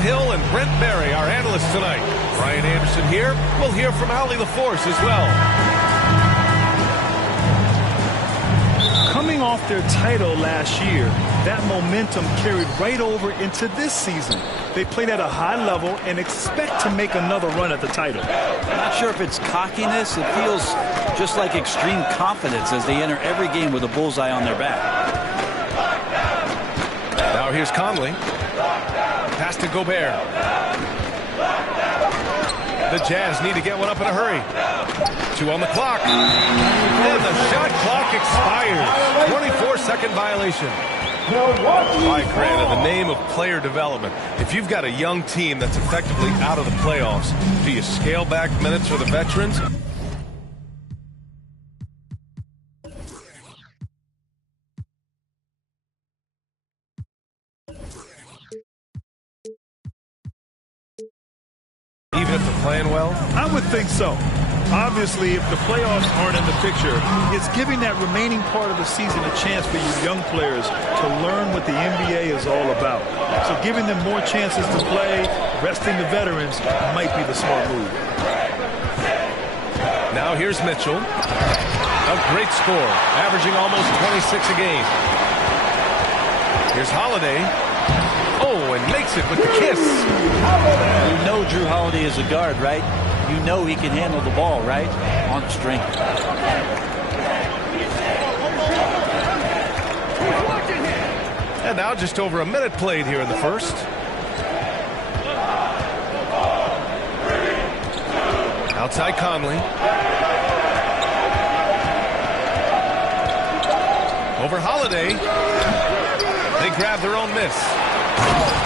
Matt Hill and Brent Barry, our analysts tonight. Brian Anderson here. We'll hear from Allie LaForce as well. Coming off their title last year, that momentum carried right over into this season. They played at a high level and expect to make another run at the title. Not sure if it's cockiness. It feels just like extreme confidence as they enter every game with a bullseye on their back. Now here's Conley. Pass to Gobert. The Jazz need to get one up in a hurry. 2 on the clock. And the shot clock expires. 24-second violation. All right, Grant, in the name of player development, if you've got a young team that's effectively out of the playoffs, do you scale back minutes for the veterans? Even if they're playing well? I would think so. Obviously, if the playoffs aren't in the picture, it's giving that remaining part of the season a chance for you young players to learn what the NBA is all about. So giving them more chances to play, resting the veterans, might be the smart move. Now here's Mitchell. A great score, averaging almost 26 a game. Here's Holiday. Oh, and makes it with the kiss. You know Drew Holiday is a guard, right? You know he can handle the ball, right? On strength. And now just over a minute played here in the first. Outside Conley. Over Holiday. They grab their own miss.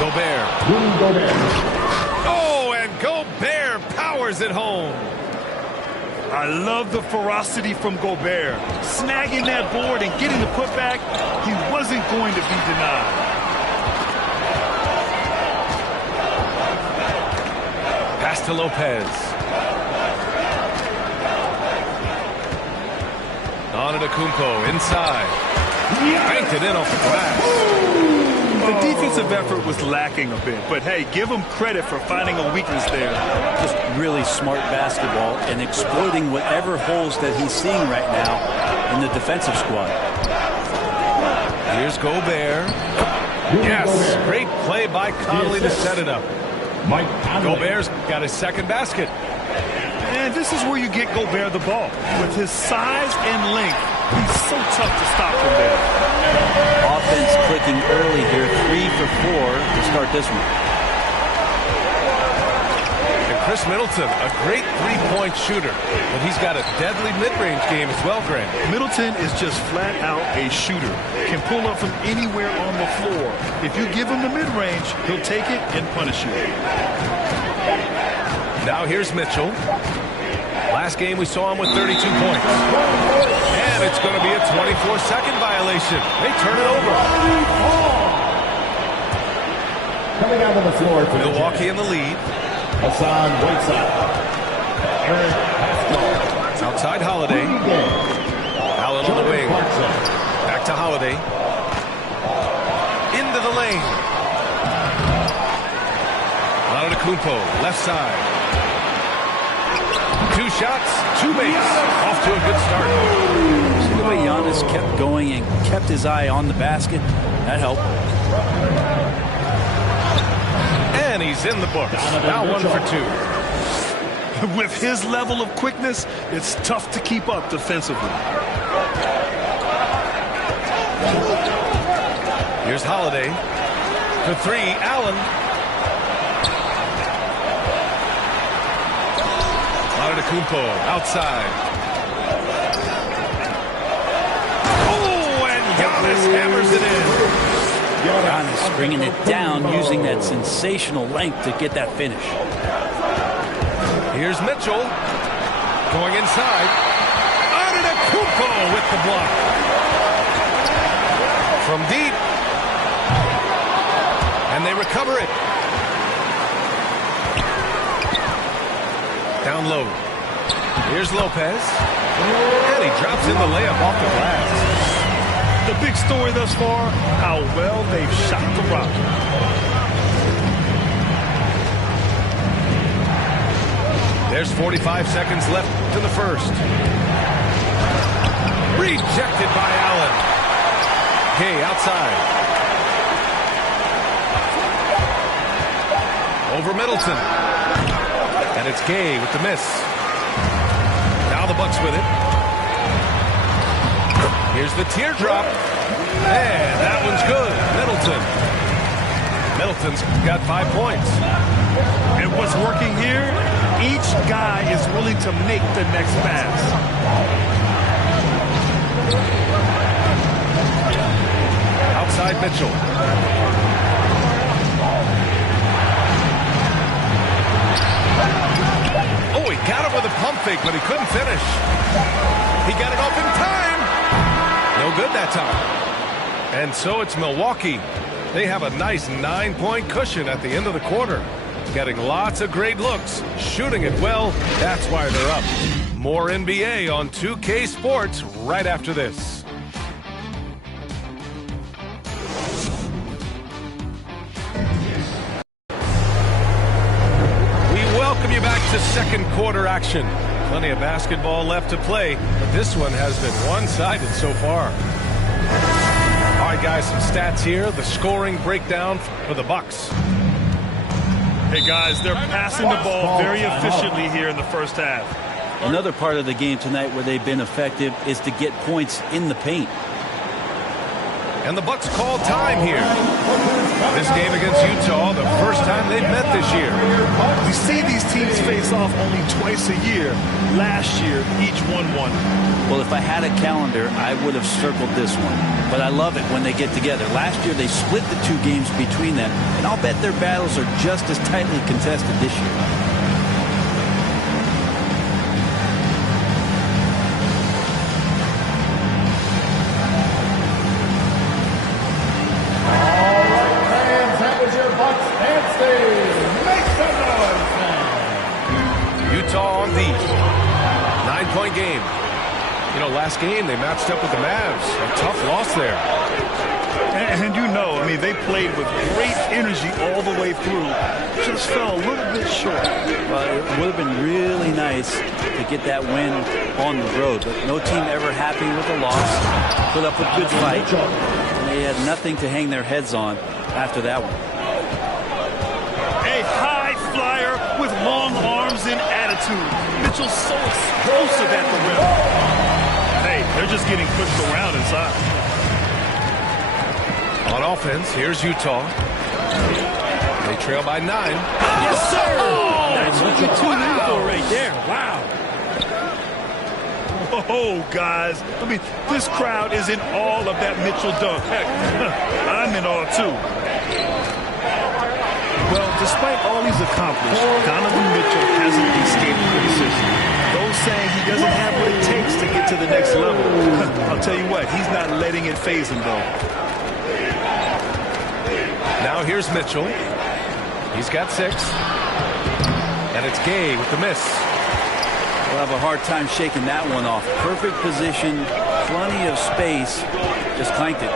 Gobert. Oh, and Gobert powers it home. I love the ferocity from Gobert. Snagging that board and getting the putback, he wasn't going to be denied. Pass to Lopez. Antetokounmpo inside. Banked it in off the glass. The defensive effort was lacking a bit, but hey, give him credit for finding a weakness there. Just really smart basketball and exploiting whatever holes that he's seeing right now in the defensive squad. Here's Gobert. Yes, great play by Conley to set it up. Gobert's got his second basket. And this is where you get Gobert the ball. With his size and length, he's so tough to stop from there. Offense clicking early here, 3 for 4 to start this one. And Chris Middleton, a great three-point shooter, but he's got a deadly mid-range game as well, Grant. Middleton is just flat out a shooter. Can pull up from anywhere on the floor. If you give him the mid-range, he'll take it and punish you. Now here's Mitchell. Last game we saw him with 32 points. And it's going to be a 24-second violation. They turn it over. Coming out on the floor for Milwaukee in the lead. Hassan Whiteside. Eric Pascal. Outside Holiday. Allen on the wing. Back to Holiday. Into the lane. Antetokounmpo, left side. 2 shots, 2 makes. Off to a good start. See the way Giannis kept going and kept his eye on the basket? That helped. And he's in the books. Now 1 for 2. With his level of quickness, it's tough to keep up defensively. Here's Holiday. For 3, Allen. Antetokounmpo outside. Oh, and Giannis hammers it in. Giannis bringing it down, using that sensational length to get that finish. Here's Mitchell going inside. Antetokounmpo with the block. From deep. And they recover it. Down low. Here's Lopez. And he drops in the layup off the glass. The big story thus far, how well they've shot the rock. There's 45 seconds left to the first. Rejected by Allen. Gay outside. Over Middleton. And it's Gay with the miss. Now the Bucks with it. Here's the teardrop. And that one's good. Middleton. Middleton's got 5 points. And what's working here? Each guy is willing to make the next pass. Outside Mitchell. Oh, he got him with a pump fake, but he couldn't finish. He got it off in time. No good that time. And so it's Milwaukee. They have a nice 9-point cushion at the end of the quarter. Getting lots of great looks, shooting it well. That's why they're up. More NBA on 2K Sports right after this. We welcome you back to second quarter action. Plenty of basketball left to play, but this one has been one-sided so far. All right, guys, some stats here. The scoring breakdown for the Bucks. Hey, guys, they're passing the ball very efficiently here in the first half. Another part of the game tonight where they've been effective is to get points in the paint. And the Bucks call time here. This game against Utah, the first time they've met this year. We see these teams face off only twice a year. Last year, each won one. Well, if I had a calendar, I would have circled this one. But I love it when they get together. Last year, they split the 2 games between them, and I'll bet their battles are just as tightly contested this year. Utah on the 9-point game. You know, last game they matched up with the Mavs. A tough loss there. And you know, I mean, they played with great energy all the way through. Just fell a little bit short. Well, it would have been really nice to get that win on the road. But no team ever happy with a loss. Put up a good fight. And they had nothing to hang their heads on after that one. A high flyer with long arms and attitude. Mitchell's so explosive at the rim. Hey, they're just getting pushed around inside. On offense, here's Utah. They trail by 9. Yes, sir! That's what you tune in for right there. Wow. Oh, guys. I mean, this crowd is in awe of that Mitchell dunk. Heck, I'm in awe, too. Well, despite all he's accomplished, Donovan Mitchell hasn't escaped criticism. Those saying he doesn't have what it takes to get to the next level. I'll tell you what, he's not letting it faze him, though. Now here's Mitchell. He's got 6. And it's Gay with the miss. We'll have a hard time shaking that one off. Perfect position, plenty of space. Just clanked it.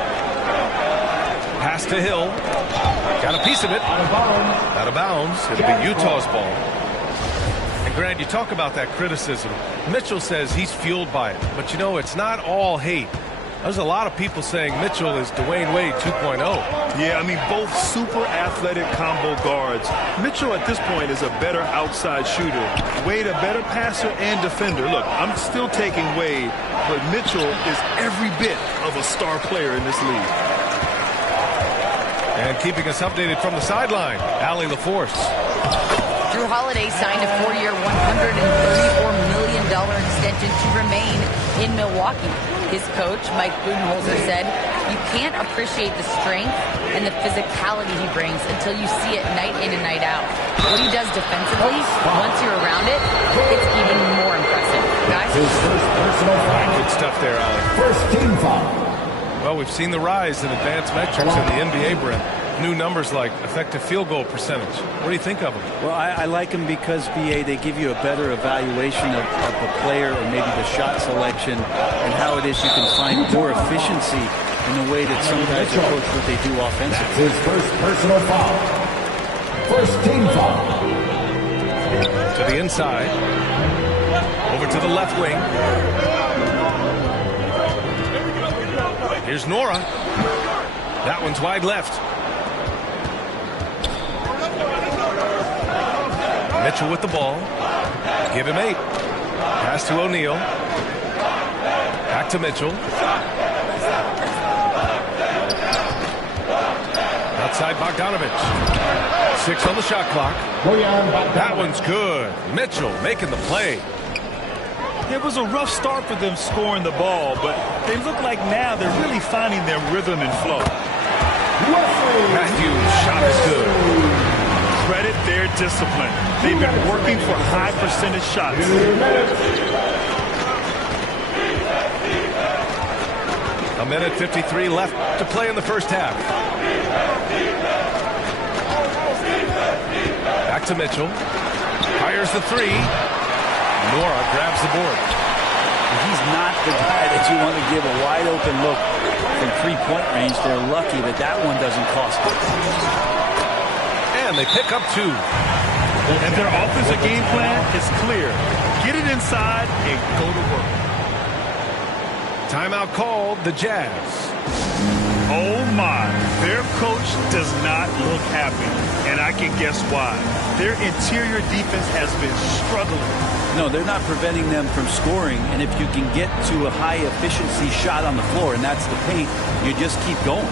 Pass to Hill. Got a piece of it. Out of bounds. It'll be Utah's ball. And Grant, you talk about that criticism. Mitchell says he's fueled by it. But you know, it's not all hate. There's a lot of people saying Mitchell is Dwayne Wade 2.0. Yeah, I mean, both super athletic combo guards. Mitchell at this point is a better outside shooter. Wade a better passer and defender. Look, I'm still taking Wade, but Mitchell is every bit of a star player in this league. And keeping us updated from the sideline, Allie LaForce. Drew Holiday signed a 4-year, $134 million extension to remain in Milwaukee. His coach, Mike Budenholzer, said, "You can't appreciate the strength and the physicality he brings until you see it night in and night out. What he does defensively, once you're around it, it's even more impressive." Guys? His first personal foul. Good stuff there, Allie. First team foul. Well, we've seen the rise in advanced metrics in the NBA, Brent. New numbers like effective field goal percentage. What do you think of them? Well, I like them because, BA, they give you a better evaluation of the player or maybe the shot selection and how it is you can find more efficiency in the way that some guys approach what they do offensively. That's his first personal foul. First team foul. To the inside. Over to the left wing. Here's Nora. That one's wide left. Mitchell with the ball. Give him 8. Pass to O'Neal. Back to Mitchell. Outside Bogdanovich. 6 on the shot clock. That one's good. Mitchell making the play. It was a rough start for them scoring the ball, but they look like now they're really finding their rhythm and flow. Matthews' shot is good. Credit their discipline. They've been working for high percentage shots. A minute 53 left to play in the first half. Back to Mitchell. Fires the 3. Nora grabs the board. He's not the guy that you want to give a wide open look from 3-point range. They're lucky that that one doesn't cost them. And they pick up 2. And their offensive game plan is clear. Get it inside and go to work. Timeout called, the Jazz. Oh my, their coach does not look happy, and I can guess why. Their interior defense has been struggling. No, they're not preventing them from scoring, and if you can get to a high efficiency shot on the floor, and that's the paint, you just keep going.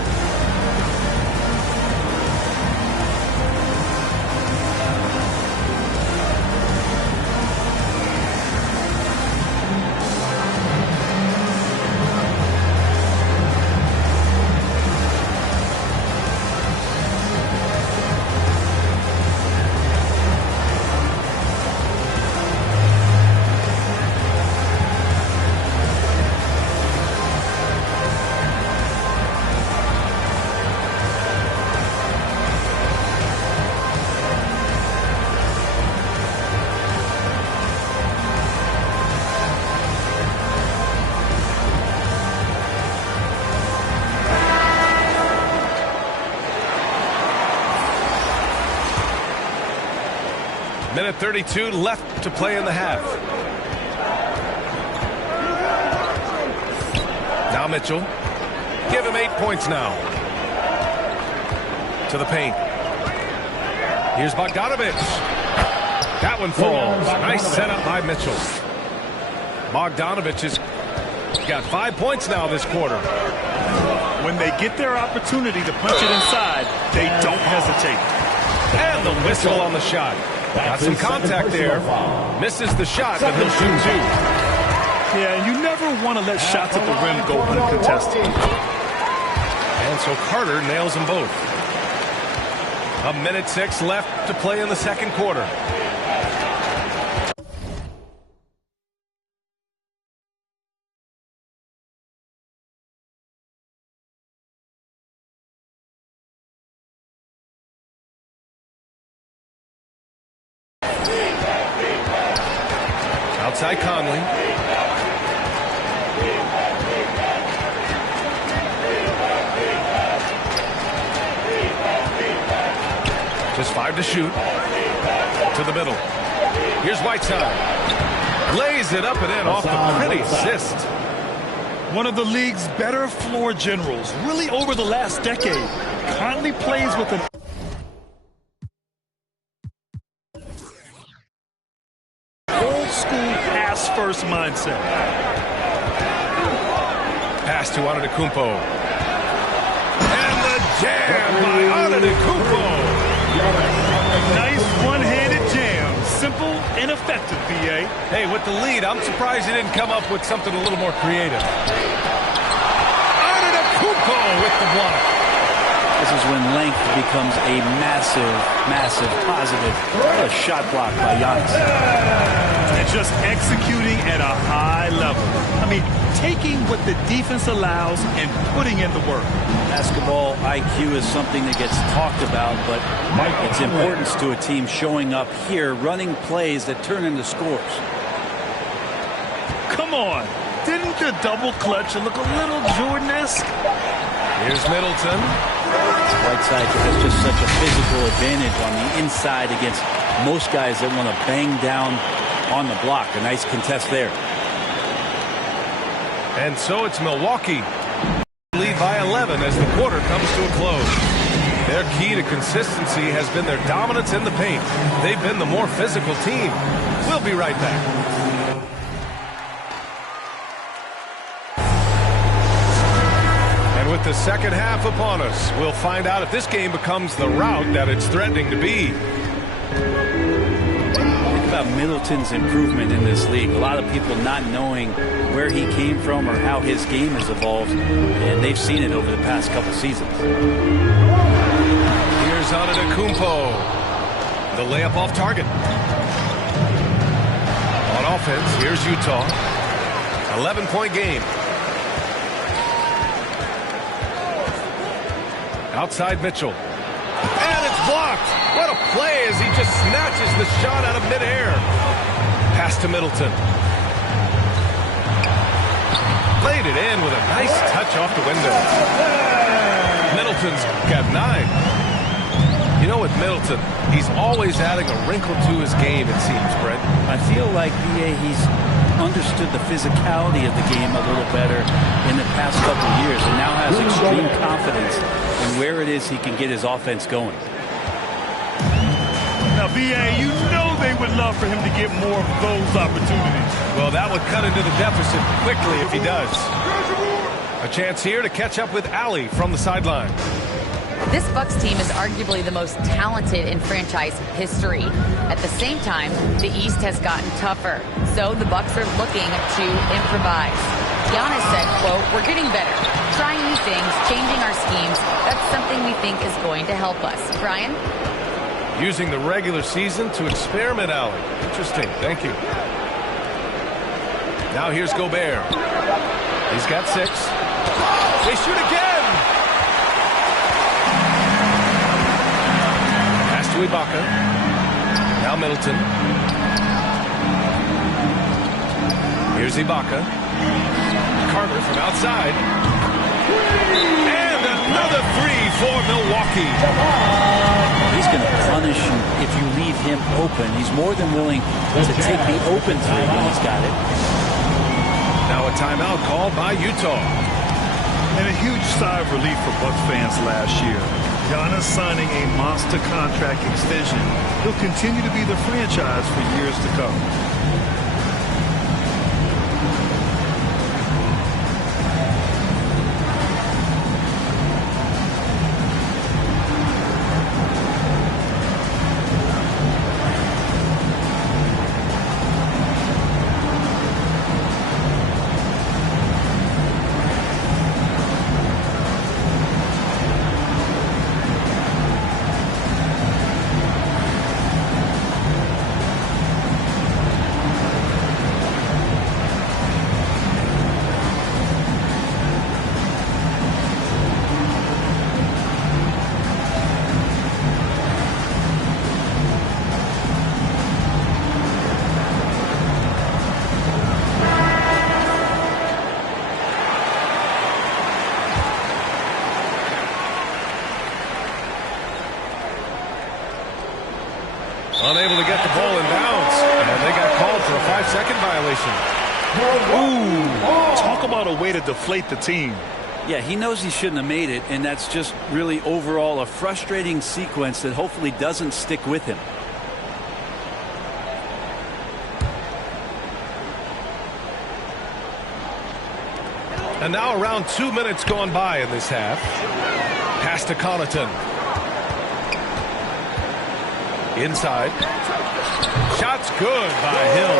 Minute 32 left to play in the half. Now Mitchell. Give him 8 points now. To the paint. Here's Bogdanovich. That one falls. Nice setup by Mitchell. Bogdanovich has got 5 points now this quarter. When they get their opportunity to punch it inside, they don't hesitate. And the whistle on the shot. Got some contact there. Misses the shot, but he'll shoot 2. Yeah, you never want to let shots at the rim go uncontested. And so Carter nails them both. A minute 6 left to play in the second quarter. Outside Conley. Just 5 to shoot. To the middle. Here's Whiteside. Lays it up and in off the pretty assist. One of the league's better floor generals, really over the last decade. Conley plays with an old-school pass-first mindset. Pass to Antetokounmpo. And the jam by Antetokounmpo. Nice one-handed jam. Simple and effective, B.A. Hey, with the lead, I'm surprised he didn't come up with something a little more creative. Antetokounmpo with the block. This is when length becomes a massive, massive positive. What a shot block by Giannis. And just executing at a high level. I mean, taking what the defense allows and putting in the work. Basketball IQ is something that gets talked about, but its importance to a team showing up here, running plays that turn into scores. Come on. Didn't the double clutch look a little Jordan-esque? Here's Middleton. Whiteside has just such a physical advantage on the inside against most guys that want to bang down on the block. A nice contest there. And so it's Milwaukee. Lead by 11 as the quarter comes to a close. Their key to consistency has been their dominance in the paint. They've been the more physical team. We'll be right back. And with the second half upon us, we'll find out if this game becomes the rout that it's threatening to be. Think about Middleton's improvement in this league. A lot of people not knowing where he came from or how his game has evolved, and they've seen it over the past couple seasons. Here's Antetokounmpo. The layup off target. On offense, here's Utah. 11-point game. Outside Mitchell. And it's blocked. What a play as he just snatches the shot out of midair. Pass to Middleton. Laid it in with a nice touch off the window. Middleton's got 9. You know, with Middleton, he's always adding a wrinkle to his game, it seems, Brent. I feel like, B.A., he's understood the physicality of the game a little better in the past couple of years and now has extreme confidence in where it is he can get his offense going. Now, B.A., you know they would love for him to get more of those opportunities. Well, that would cut into the deficit quickly if he does. A chance here to catch up with Allie from the sideline. This Bucks team is arguably the most talented in franchise history. At the same time, the East has gotten tougher, so the Bucks are looking to improvise. Giannis said, quote, "We're getting better, trying new things, changing our schemes. That's something we think is going to help us." Brian? Using the regular season to experiment, Allie. Interesting. Thank you. Now here's Gobert. He's got 6. They shoot again. Pass to Ibaka. Now Middleton. Here's Ibaka. Carter from outside. And another 3 for Milwaukee. He's going to punish you if you leave him open. He's more than willing to take the open 3 when he's got it. Now a timeout called by Utah. And a huge sigh of relief for Bucks fans last year. Giannis signing a monster contract extension. He'll continue to be the franchise for years to come. Unable to get the ball in bounds, and they got called for a 5-second violation. Ooh, talk about a way to deflate the team. Yeah, he knows he shouldn't have made it, and that's just really overall a frustrating sequence that hopefully doesn't stick with him. And now around 2 minutes gone by in this half. Pass to Connaughton. Inside. Shot's good by Hill.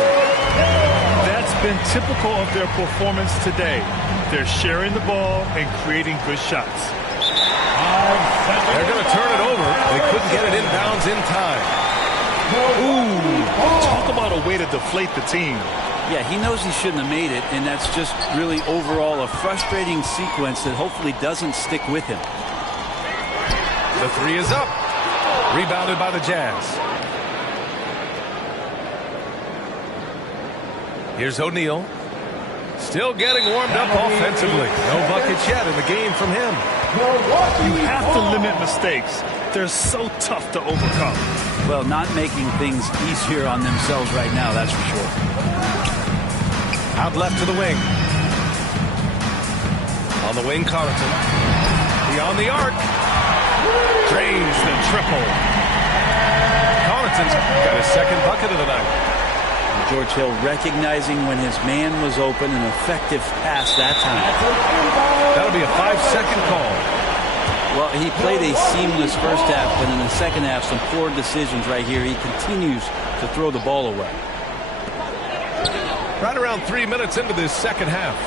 That's been typical of their performance today. They're sharing the ball and creating good shots. They're going to turn it over. They couldn't get it inbounds in time. Ooh, talk about a way to deflate the team. Yeah, he knows he shouldn't have made it, and that's just really overall a frustrating sequence that hopefully doesn't stick with him. The 3 is up. Rebounded by the Jazz. Here's O'Neal. Still getting warmed up offensively. No buckets yet in the game from him. You have to limit mistakes. They're so tough to overcome. Well, not making things easier on themselves right now, that's for sure. Out left to the wing. On the wing, Connaughton. Beyond the arc. Drains the triple. Connaughton's got his second bucket of the night. George Hill recognizing when his man was open, an effective pass that time. That'll be a 5-second call. Well, he played a seamless first half, but in the second half, some poor decisions right here. He continues to throw the ball away. Right around 3 minutes into this second half.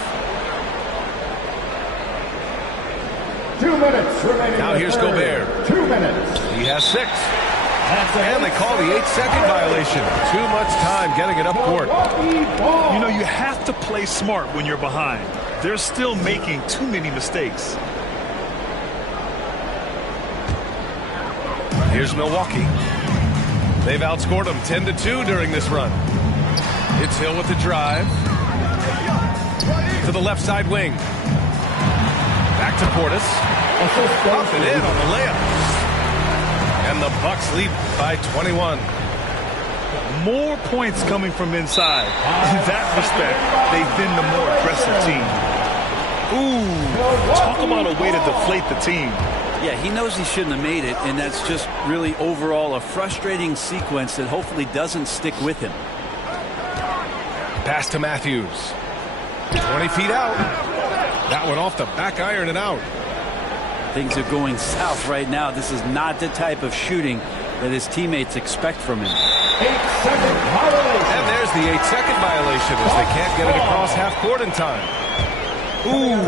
2 minutes remaining. Now here's Gobert. 2 minutes. He has 6. And they call the 8-second violation. Too much time getting it up court. You know, you have to play smart when you're behind. They're still making too many mistakes. Here's Milwaukee. They've outscored them 10-2 during this run. It's Hill with the drive. To the left side wing. Back to Portis. Up and in on the layup. And the Bucks lead by 21. More points coming from inside. In that respect, they've been the more aggressive team. Ooh, talk about a way to deflate the team. Yeah, he knows he shouldn't have made it, and that's just really overall a frustrating sequence that hopefully doesn't stick with him. Pass to Matthews. 20 feet out. That one off the back iron and out. Things are going south right now. This is not the type of shooting that his teammates expect from him. 8-second violation. And there's the 8-second violation as they can't get it across half court in time. Ooh,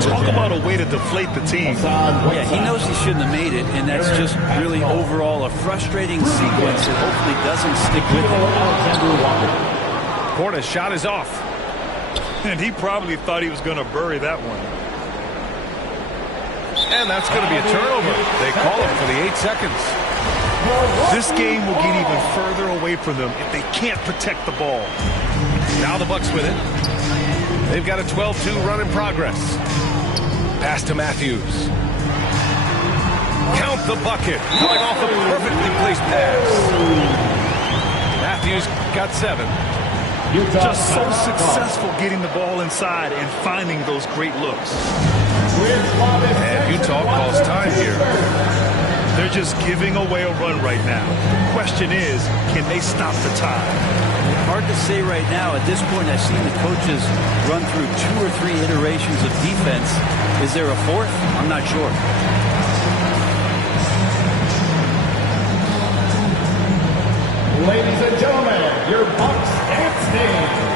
talk about a way to deflate the team. Yeah, he knows he shouldn't have made it, and that's just really overall a frustrating sequence that hopefully doesn't stick with him. Portis' shot is off. And he probably thought he was going to bury that one. And that's going to be a turnover. They call him for the 8 seconds. This game will get even further away from them if they can't protect the ball. Now the Bucks with it. They've got a 12-2 run in progress. Pass to Matthews. Count the bucket. Coming off a perfectly placed pass. Matthews got 7. Just so successful getting the ball inside and finding those great looks. And Utah calls time here. They're just giving away a run right now. The question is, can they stop the tie? Hard to say right now. At this point, I've seen the coaches run through 2 or 3 iterations of defense. Is there a fourth? I'm not sure. Ladies and gentlemen, your Bucks dance team.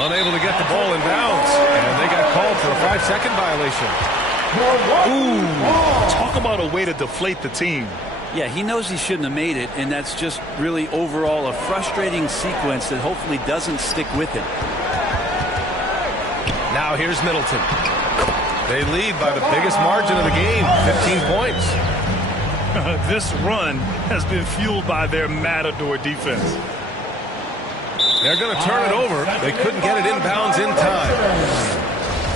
Unable to get the ball in bounds, and they got called for a 5-second violation. Ooh, talk about a way to deflate the team. Yeah, he knows he shouldn't have made it, and that's just really overall a frustrating sequence that hopefully doesn't stick with him. Now here's Middleton. They lead by the biggest margin of the game, 15 points. This run has been fueled by their matador defense. They're going to turn it over. They couldn't get it inbounds in time.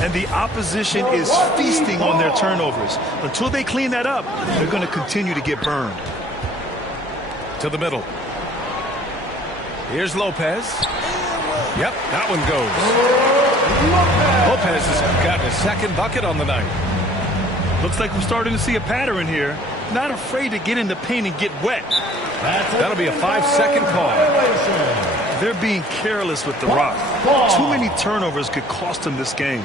And the opposition is feasting on their turnovers. Until they clean that up, they're going to continue to get burned. To the middle. Here's Lopez. Yep, that one goes. Lopez has gotten his second bucket on the night. Looks like we're starting to see a pattern here. Not afraid to get in the paint and get wet. That'll be a 5-second call. They're being careless with the rock. Too many turnovers could cost them this game.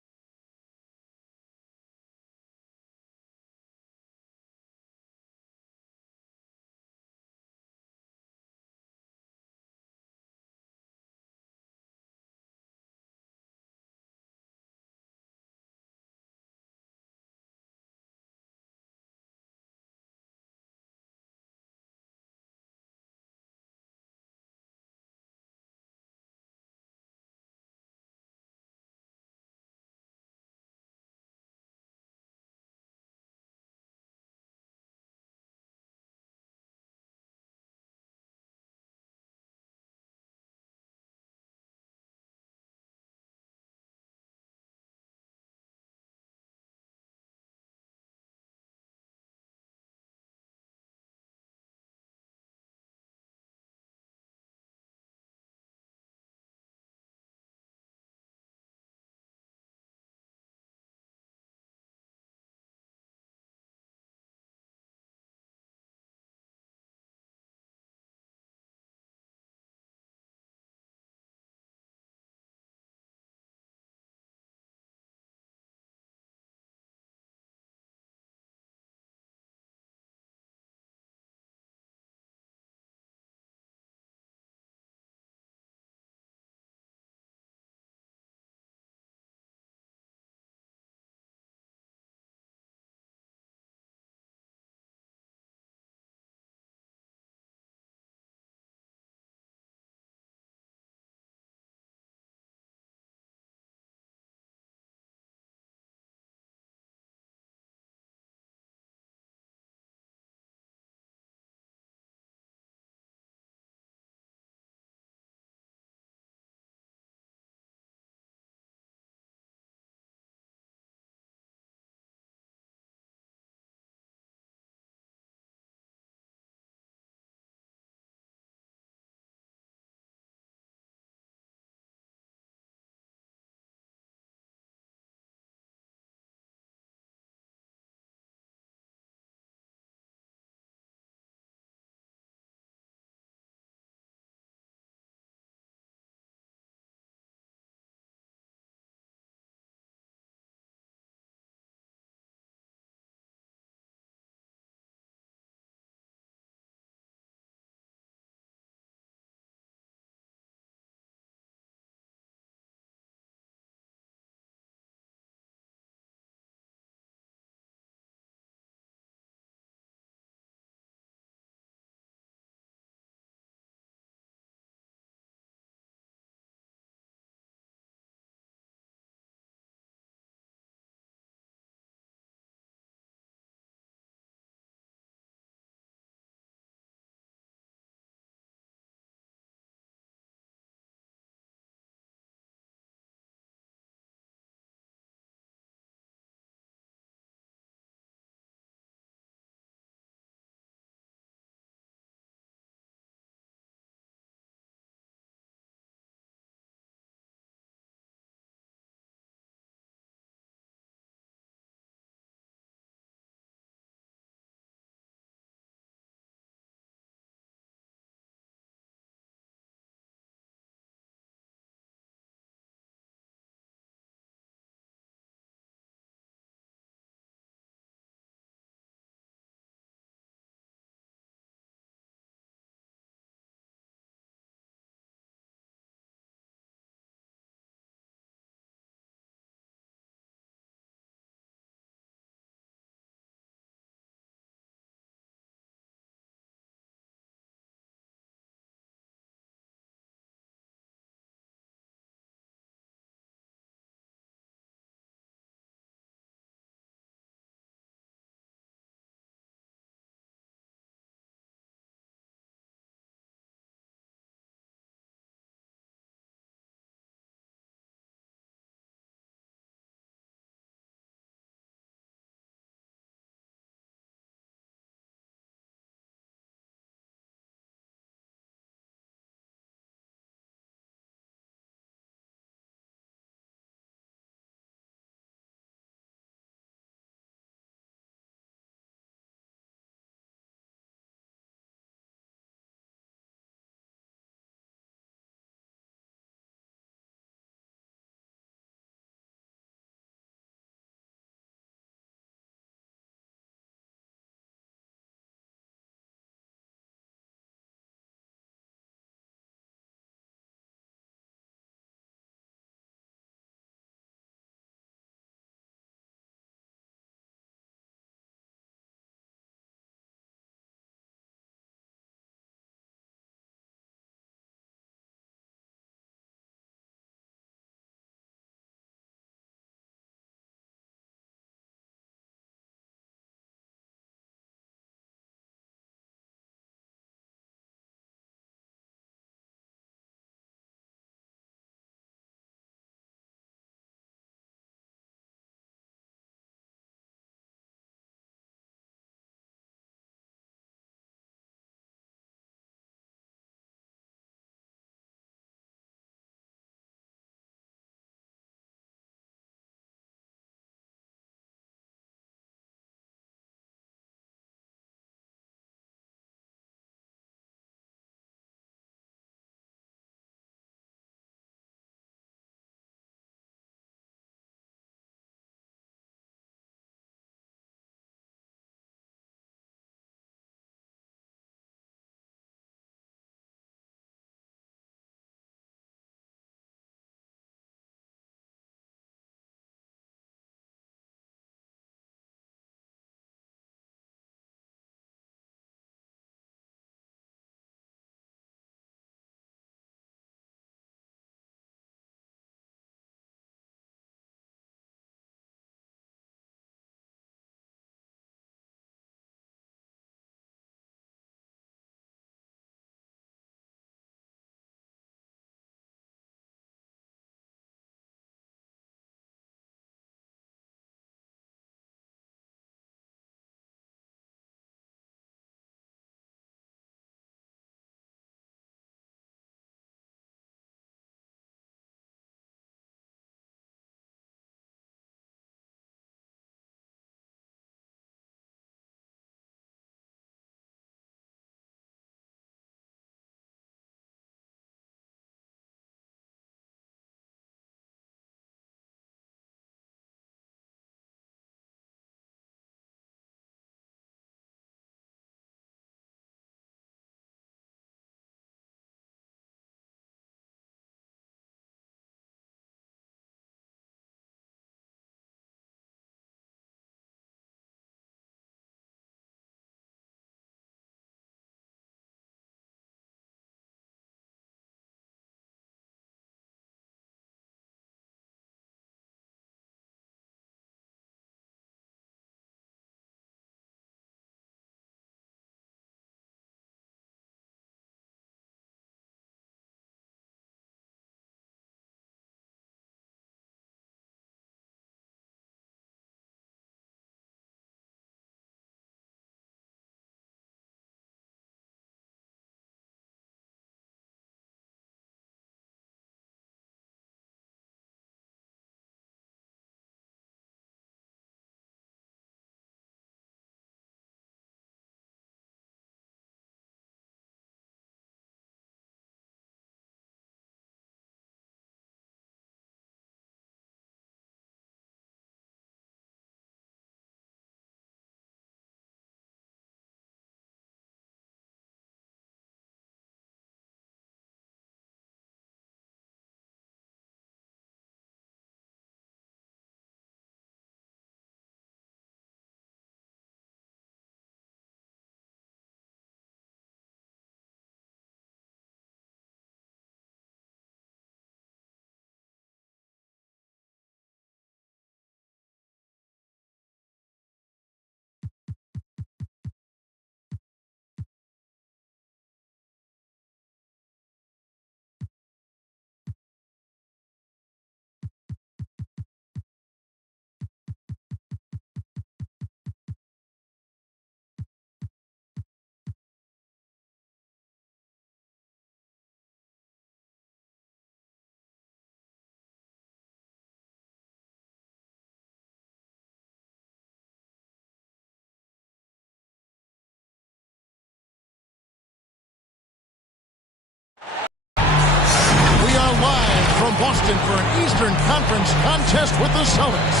Boston for an Eastern Conference contest with the Celtics.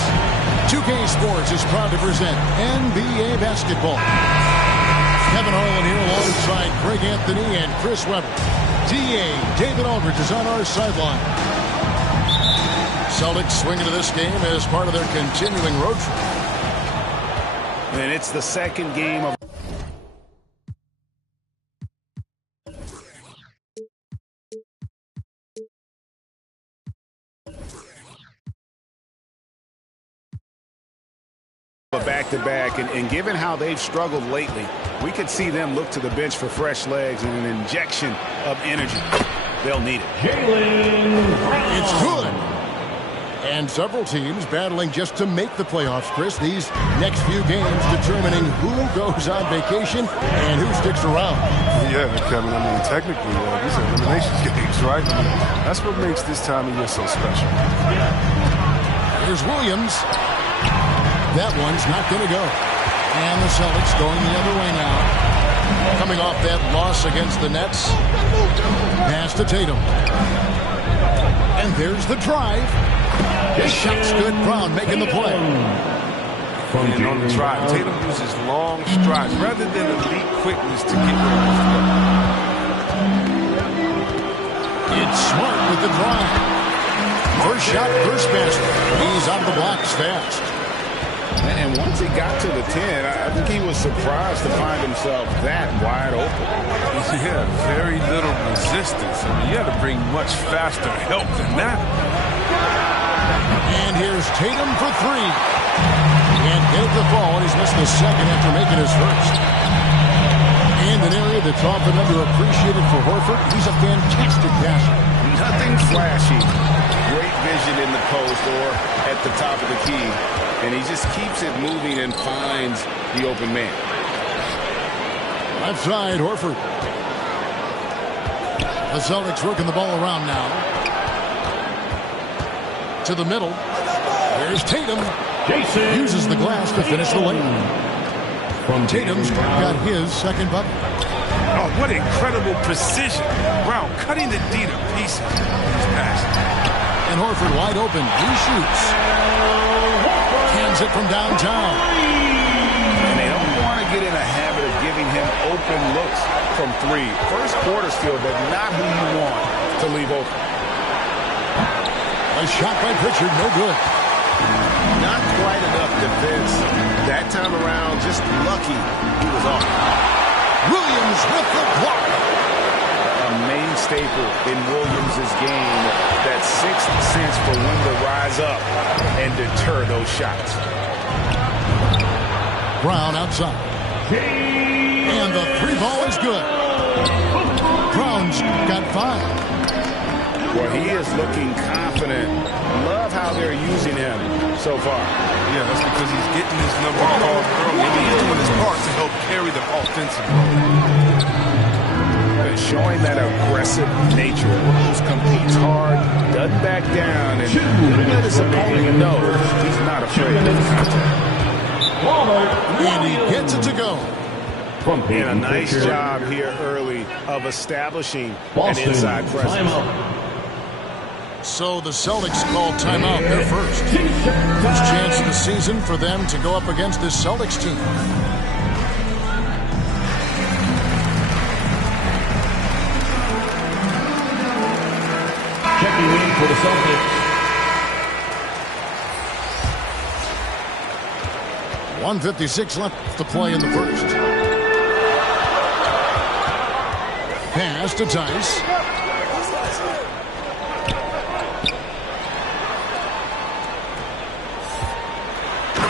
2K Sports is proud to present NBA basketball. Kevin Harlan here alongside Greg Anthony and Chris Webber. DA David Aldridge is on our sideline. Celtics swing into this game as part of their continuing road trip. And it's the second game of back-to-back, and given how they've struggled lately, we could see them look to the bench for fresh legs and an injection of energy. They'll need it. It's good. And several teams battling just to make the playoffs, Chris. These next few games determining who goes on vacation and who sticks around. Yeah, Kevin, I mean, technically, these are elimination games, right? I mean, that's what makes this time of year so special. Here's Williams. That one's not going to go. And the Celtics going the other way now. Coming off that loss against the Nets. Pass to Tatum. And there's the drive. His shot's good. Brown making the play. And on the drive, Tatum uses long strides rather than elite quickness to get rid of the It's Smart with the drive. First shot, first basket. He's out of the blocks fast. And once he got to the 10, I think he was surprised to find himself that wide open. Yeah, very little resistance. I mean, you had to bring much faster help than that. And here's Tatum for three. And hit the ball, and he's missed the second after making his first. And an area that's often underappreciated for Horford. He's a fantastic passer. Nothing flashy. Great vision in the post or at the top of the key. And he just keeps it moving and finds the open man. Left side, Horford. The Celtics working the ball around now. To the middle. There's Tatum. Uses the glass to finish the lane. Tatum's got his second bucket. Oh, what incredible precision. Brown cutting the D to pieces. He's passing. And Horford wide open. He shoots. Hands it from downtown. And they don't want to get in a habit of giving him open looks from three. First quarter still, but not who you want to leave open. A shot by Pritchard, no good. Not quite enough defense. That time around, just lucky he was off. Williams with the block. A main staple in Williams' game, that sixth sense for when to rise up and deter those shots. Brown outside. And the three ball is good. Brown's got five. Well, he is looking confident. Love how they're using him so far. Yeah, that's because he's getting his number called early. He's doing his part to help carry the offensive load. Showing that aggressive nature. Williams competes hard, doesn't back down, and let his opponent know he's not afraid of the contact. And he gets it to go. And a nice job here early of establishing an inside presence. So the Celtics called timeout, their first. First chance of the season for them to go up against this Celtics team. Checking in for the Celtics. 1:56 left to play in the first. Pass to Tice.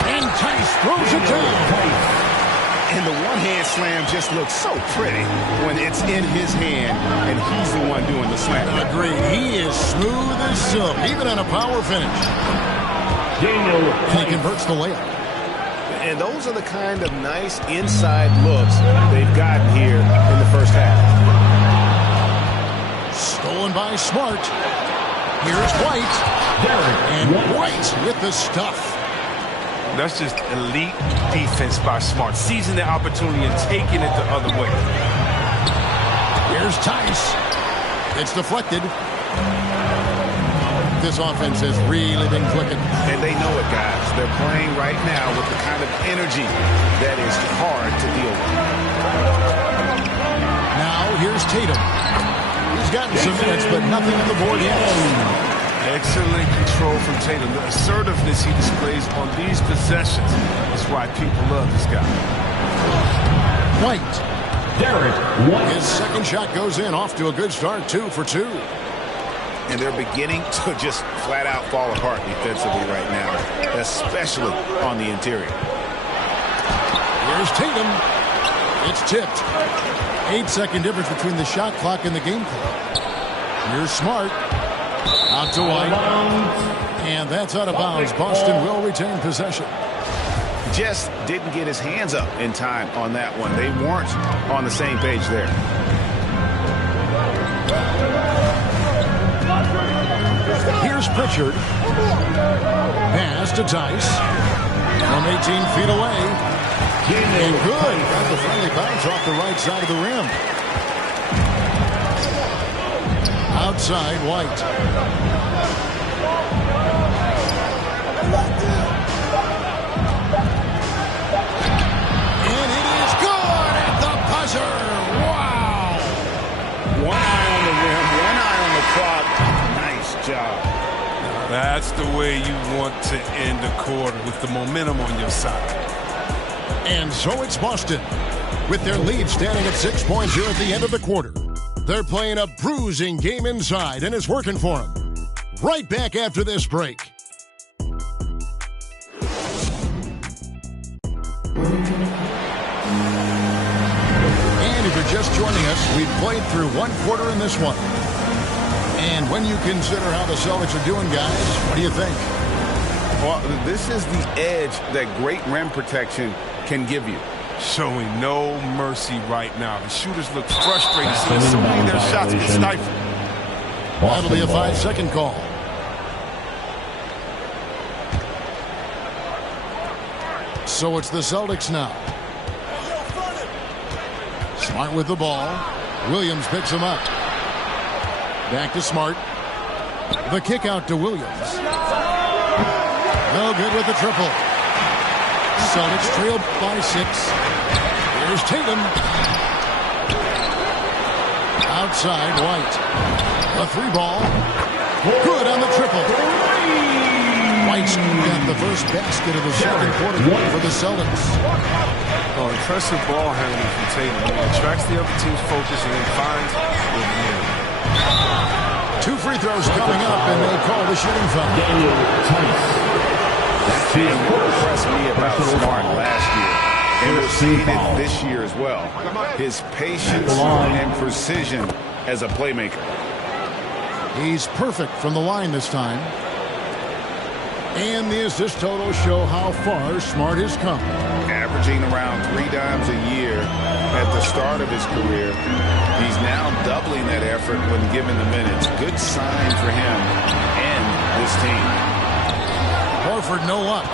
And Tice throws it down. And the one-hand slam just looks so pretty when it's in his hand and he's the one doing the slam. Agreed. He is smooth as silk, even on a power finish. And he converts the layup. And those are the kind of nice inside looks they've gotten here in the first half. Stolen by Smart. Here's White. And White with the stuff. That's just elite defense by Smart. Seizing the opportunity and taking it the other way. Here's Tice. It's deflected. this offense has really been clicking. And they know it, guys. They're playing right now with the kind of energy that is hard to deal with. Now here's Tatum. He's gotten some minutes, but nothing on the board yet. Excellent control from Tatum. The assertiveness he displays on these possessions is why people love this guy. White. His second shot goes in, off to a good start, 2 for 2. And they're beginning to just flat out fall apart defensively right now, especially on the interior. Here's Tatum. It's tipped. 8-second difference between the shot clock and the game clock. Here's Smart. Out to White. And that's out of bounds. Boston will retain possession. Just didn't get his hands up in time on that one. They weren't on the same page there. Here's Pritchard. Pass to Tice. From 18 feet away. And good. Got the friendly bounce off the right side of the rim. Outside, White. And it is good at the buzzer. Wow. One eye on the rim, one eye on the clock. Nice job. That's the way you want to end a quarter, with the momentum on your side. And so it's Boston, with their lead standing at 6 points here at the end of the quarter. They're playing a bruising game inside, and it's working for them. Right back after this break. And if you're just joining us, we've played through one quarter in this one. And when you consider how the Celtics are doing, guys, what do you think? Well, this is the edge that great rim protection can give you. Showing no mercy right now. The shooters look frustrated, seeing so many of their shots get stifled. That'll be a 5-second call. So it's the Celtics now. Smart with the ball. Williams picks him up. Back to Smart. The kick out to Williams. No good with the triple. Celtics trail by 6. Here's Tatum. Outside, White. A 3-ball. Good on the triple. White's got the first basket of the second quarter for the Celtics. Oh, impressive ball handling from Tatum. He attracts the other team's focus and then finds the end. 2 free throws coming up, and they call the shooting foul. And what impressed me about Smart last year, and we're seeing it this year as well, his patience and precision as a playmaker. He's perfect from the line this time. And the assist totals show how far Smart has come. Averaging around 3 dimes a year at the start of his career. He's now doubling that effort when given the minutes. Good sign for him and this team. Horford no luck.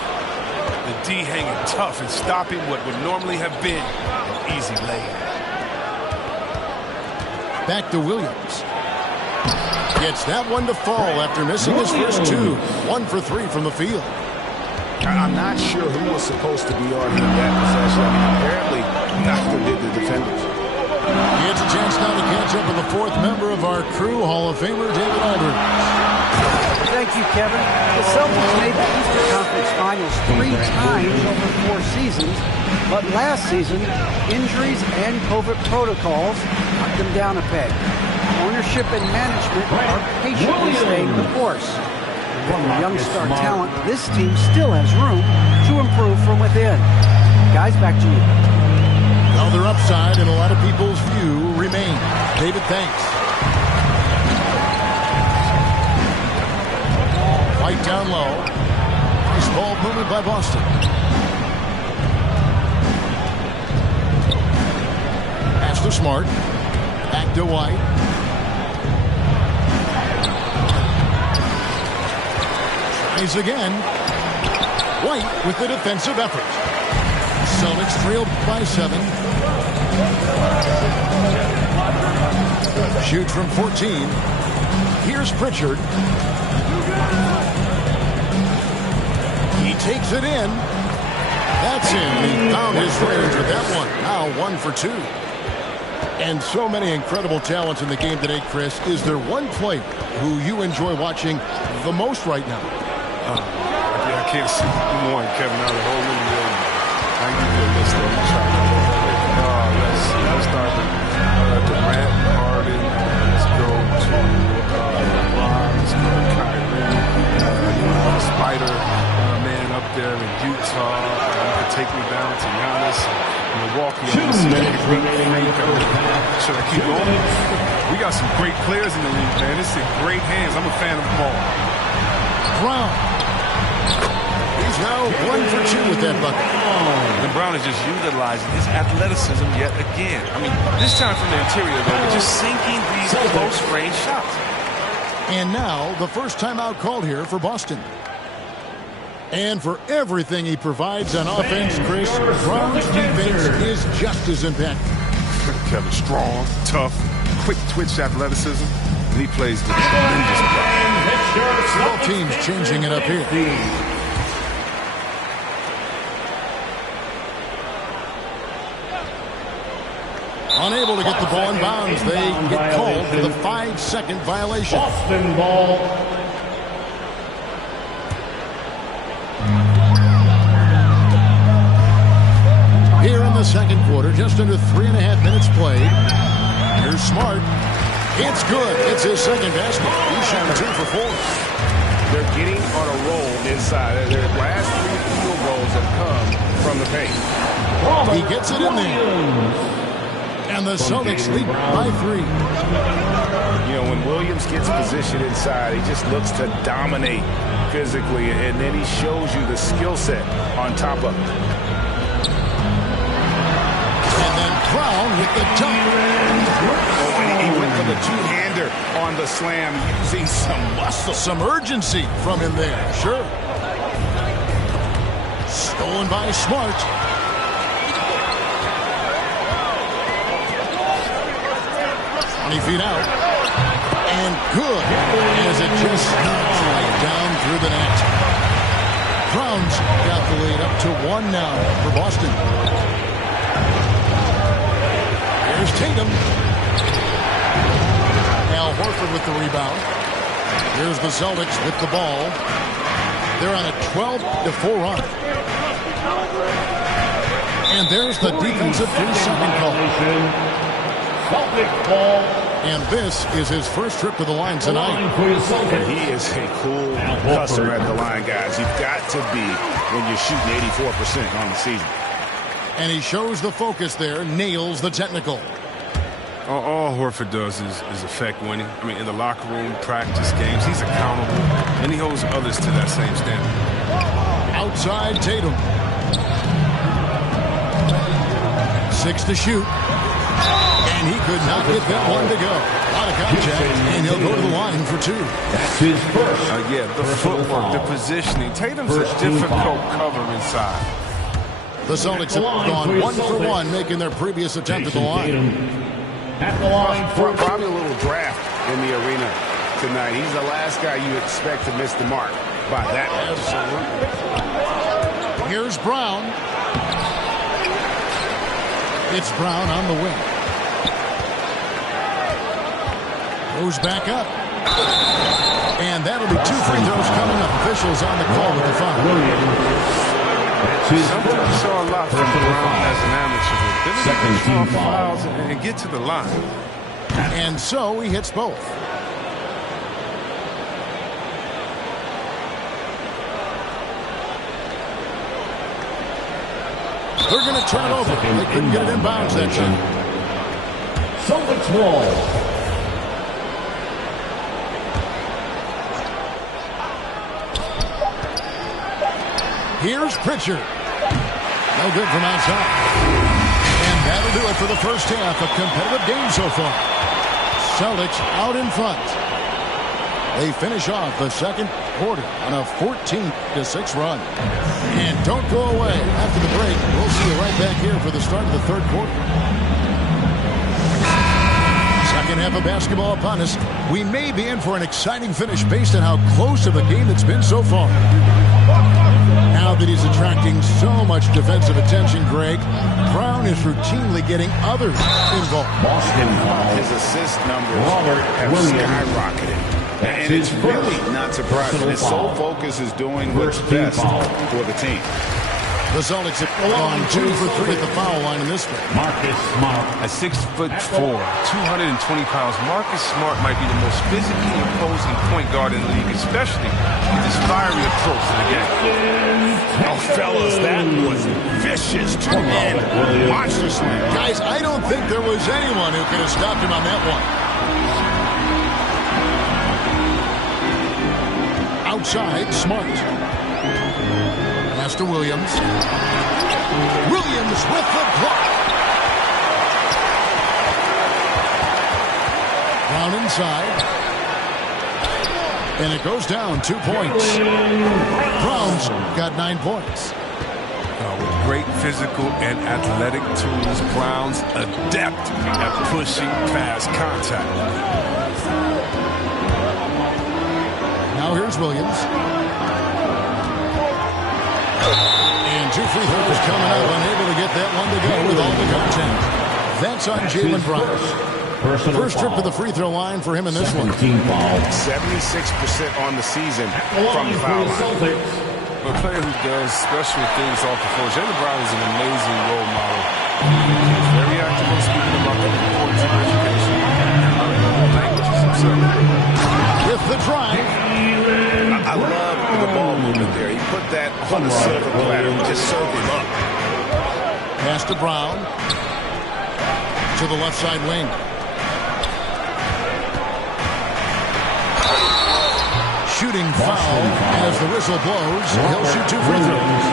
The D hanging tough and stopping what would normally have been an easy layup. Back to Williams. Gets that one to fall after missing his first 2. 1 for 3 from the field. I'm not sure who was supposed to be on him that possession. I mean, apparently neither did the defenders. It's a chance now to catch up with the 4th member of our crew, Hall of Famer David Aldridge. Thank you, Kevin. The Celtics made the Eastern Conference Finals 3 times over 4 seasons, but last season, injuries and COVID protocols knocked them down a peg. Ownership and management are patiently staying the course. With the young star talent, this team still has room to improve from within. Guys, back to you. Well, their upside in a lot of people's view remains. David, thanks. White down low. Nice ball movement by Boston. Pass to Smart. Back to White. Tries again. White with the defensive effort. Celtics trailed by 7. Shoots from 14. Here's Pritchard. Puts it in. That's in. He found his range with that one. Now 1 for 2. And so many incredible talents in the game today, Chris. Is there one player who you enjoy watching the most right now? I can't see one, Kevin, out of the whole league. I can give you a list of them. Let's start with Durant, Harden. Let's go to LeBron. Let's go to Kyrie. The Spider man up there in Utah. You can take me down to Giannis. Milwaukee. Should I keep going? We got some great players in the league, man. It's in great hands. I'm a fan of them all. Brown. He's now 1 for 2 with that bucket. And Brown is just utilizing his athleticism yet again. I mean, this time from the interior, though, but just sinking these close-range shots. And now the first timeout called here for Boston. And for everything he provides on offense, Chris, Brown's defense is just as impactful. Kevin, strong, tough, quick-twitch athleticism, and he plays with tremendous pride. Both teams changing it up here. Unable to get the ball in bounds. They get called for the 5-second violation. Boston ball. Here in the second quarter, just under 3.5 minutes played. Here's Smart. It's good. It's his second basket. He's shot 2 for 4. They're getting on a roll inside. Their last 3 field goals have come from the paint. He gets it in there. And the Celtics lead by 3. You know, when Williams gets positioned inside, he just looks to dominate physically, and then he shows you the skill set on top of it. And then Brown with the dunk. Oh, and he went for the two-hander on the slam, using some muscle. Some urgency from him there, sure. Stolen by Smart. 20 feet out. And good. As it just snugs right down through the net. Brown's got the lead up to 1 now for Boston. Here's Tatum. Al Horford with the rebound. Here's the Celtics with the ball. They're on a 12-4 run. And there's the defensive 3-second call. Celtic ball. And this is his first trip to the line tonight. And he is a cool customer at the line, guys. You've got to be when you're shooting 84% on the season. And he shows the focus there, nails the technical. All Horford does is affect winning. I mean, in the locker room, practice, games, he's accountable, and he holds others to that same standard. Outside Tatum. 6 to shoot. And he could not get that one to go. A lot of contact, and he'll go to the line for 2. That's his first. Yeah, the footwork, the positioning. Tatum's a difficult cover inside. The Celtics have gone 1 for 1, making their previous attempt at the line. At the line for probably a little draft in the arena tonight. He's the last guy you expect to miss the mark by that. Absolutely. Here's Brown. It's Brown on the wing. Goes back up. And that'll be 2 free throws coming up. Officials on the call with the foul. Something we saw a lot from Brown as an amateur. Then he gets fouls and get to the line. And so he hits both. They're going to turn it over. They couldn't get it in bounds that time. Celtics ball. Here's Pritchard. No good from outside. And that'll do it for the first half. A competitive game so far. Celtics out in front. They finish off the second quarter on a 14-6 run. And don't go away. After the break, we'll see you right back here for the start of the third quarter. Second half of basketball upon us. We may be in for an exciting finish based on how close of a game it's been so far. Now that he's attracting so much defensive attention, Greg, Brown is routinely getting others involved. Boston foul. His assist numbers have skyrocketed. And it's really not surprising. His sole focus is doing what's best for the team. The Celtics have gone 2 for 3 at the foul line in this one. Marcus Smart. At 6'4", 220 pounds, Marcus Smart might be the most physically imposing point guard in the league, especially with his fiery approach to the game. Oh, fellas, that was vicious. Turn in. Monster slam. Guys, I don't think there was anyone who could have stopped him on that one. Outside, Smart. Pass to Williams. Williams with the block. Brown inside. And it goes down 2 points. Brown's got 9 points. With great physical and athletic tools, Brown's adept at pushing past contact. Now here's Williams. And 2 free throws coming up, unable to get that one to go with all the contact. That's on Jaylen Brown. First trip to the free throw line for him in this one. 76% on the season from the foul line. A player who does special things off the floor. Jaylen Brown is an amazing role model. He's very active on speaking about the importance of education and learning other languages himself. With the drive. I love the ball movement there. He put that on the silver platter. He just served him up. Pass to Brown. To the left side wing. Shooting foul as the whistle blows. He'll shoot 2 free throws.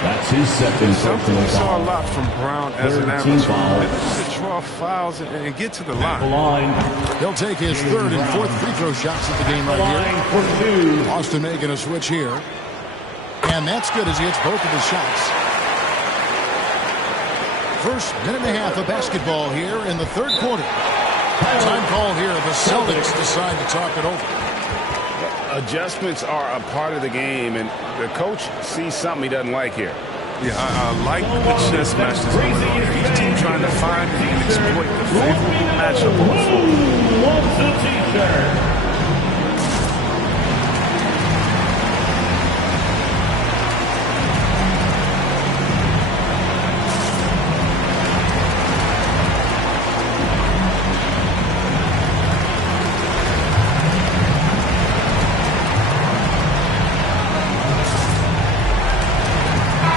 That's his second Something we saw a foul. lot from Brown as an amateur. To draw fouls and get to the line. He'll take his 3rd and 4th free throw shots at the game right here. Austin making a switch here. And that's good as he hits both of his shots. First minute and a half of basketball here in the 3rd quarter. Time call here. The Celtics decide to talk it over. Adjustments are a part of the game, and the coach sees something he doesn't like here. Yeah, I like the chess match that's going on here. Each team trying to find and exploit the favorable matchup on the floor. Who wants a t-shirt?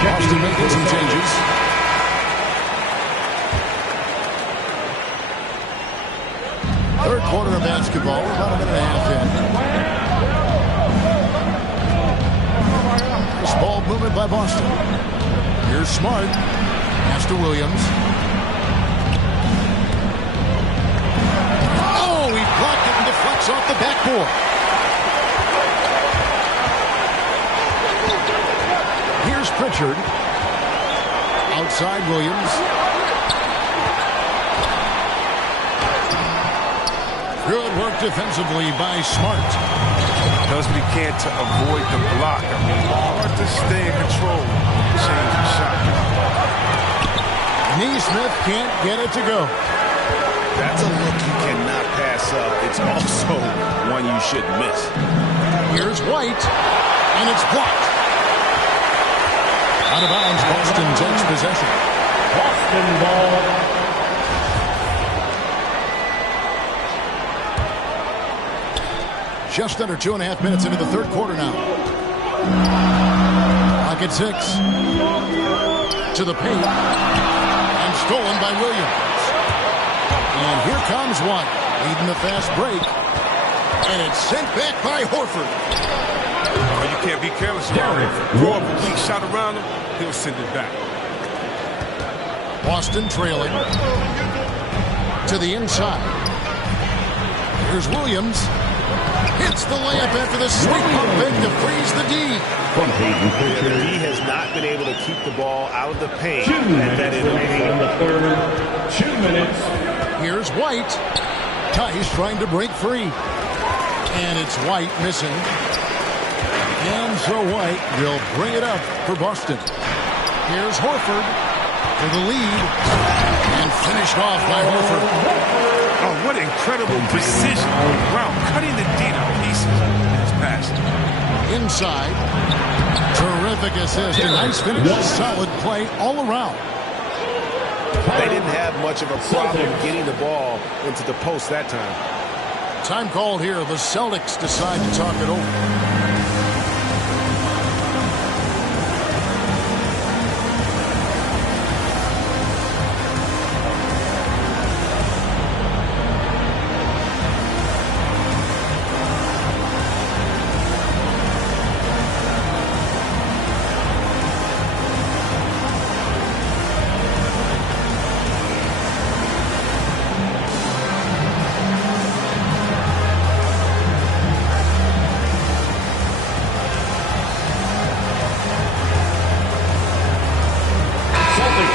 Austin making some changes. Third quarter of basketball, about a minute and a half in. This ball movement by Boston. Here's Smart. Pass to Williams. Oh, he blocked it and deflects off the backboard. Here's Pritchard. Outside Williams. Good work defensively by Smart. Does what he can to avoid the block. I mean, hard to stay in control. Change the shot. Neesmith can't get it to go. That's a look you cannot pass up. It's also one you shouldn't miss. Here's White, and it's blocked. Out of bounds, Boston takes possession. Boston ball. Just under 2.5 minutes into the 3rd quarter now. Clock at 6. To the paint. And stolen by Williams. And here comes one. Leading the fast break. And it's sent back by Horford. Oh, you can't be careless around him. Throw up a weak shot around him, he'll send it back. Boston trailing. To the inside. Here's Williams. Hits the layup after the sweep pump fake to freeze the D. The D has not been able to keep the ball out of the paint. 2 minutes remaining in the 3rd. 2 minutes. Here's White. Tice trying to break free. And it's White missing. And so White will bring it up for Boston. Here's Horford for the lead. And finished off by Horford. Oh, what incredible precision. Wow, cutting the D to pieces in his pass. Inside. Terrific assist. A nice finish. Solid play all around. They didn't have much of a problem getting the ball into the post that time. Time called here. The Celtics decide to talk it over.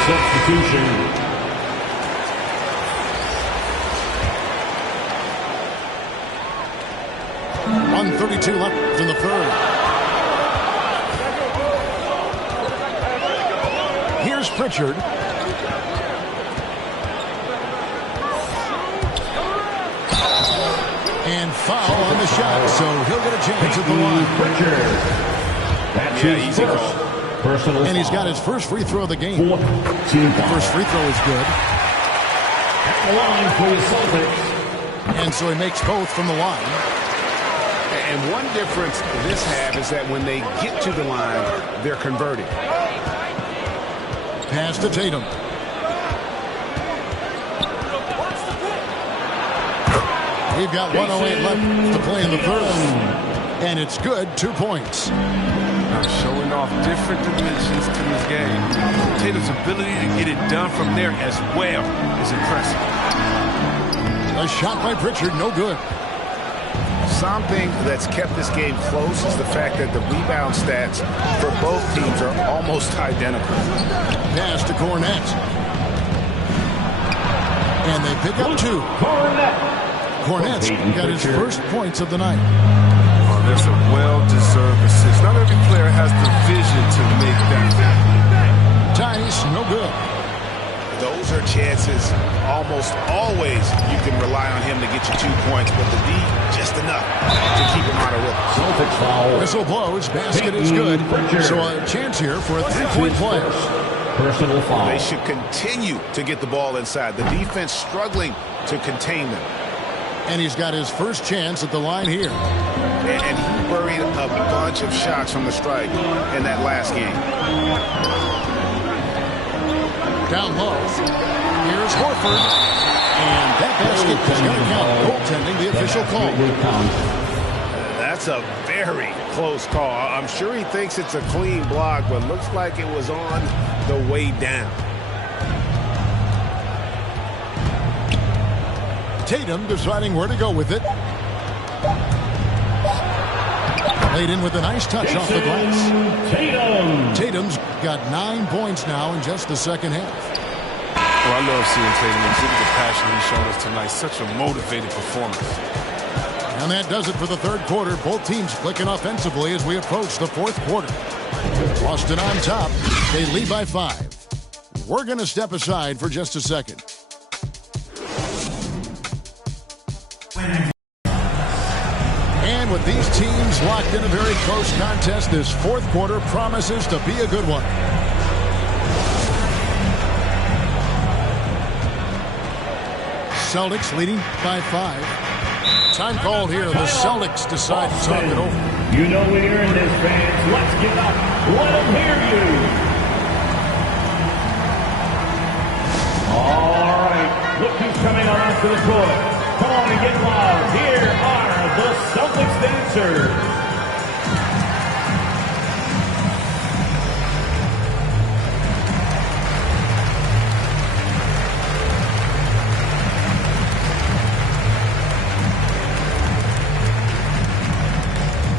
Substitution. 1:32 left in the third. Here's Pritchard. And foul on the shot, so he'll get a chance at the line. Pritchard. That's his easy first call. personal And he's foul. got his first free throw of the game. Fourth team foul. First free throw is good. At the line for the Celtics. And so he makes both from the line. And one difference this half is that when they get to the line, they're converting. Pass to Tatum. We've got 1:08 left to play in the third. And it's good, 2 points. Now showing off different dimensions to his game. Tatum's ability to get it done from there as well is impressive. A shot by Pritchard, no good. Something that's kept this game close is the fact that the rebound stats for both teams are almost identical. Pass to Cornette. And they pick up 2. Cornette's got his first points of the night. Oh, that's a well-deserved assist. Not every player has the vision to make that. Tice, no good. Those are chances almost always you can rely on him to get you 2 points, but the D just enough to keep him out of rhythm. Celtics foul. Whistle blows, basket is good. So a chance here for a 3-point play. Personal foul. They should continue to get the ball inside. The defense struggling to contain them. And he's got his first chance at the line here. And he buried a bunch of shots from the strike in that last game. Down low. Here's Horford. And that basket is going to count. Goaltending, the official call. That's a very close call. I'm sure he thinks it's a clean block, but looks like it was on the way down. Tatum deciding where to go with it. Laid in with a nice touch off the glass. Tatum's got 9 points now in just the second half. Well, I love seeing Tatum exhibit the passion he showed us tonight. Such a motivated performance. And that does it for the third quarter. Both teams clicking offensively as we approach the fourth quarter. Boston on top. They lead by 5. We're going to step aside for just a second. And with these teams locked in a very close contest, this fourth quarter promises to be a good one. Celtics leading by 5. Time called here. The Celtics decide to talk it over. You know we earned this, fans. Let's get up. Let them hear you. All right. Look who's coming onto the court. Come on and get loud. Here are the Celtics dancers.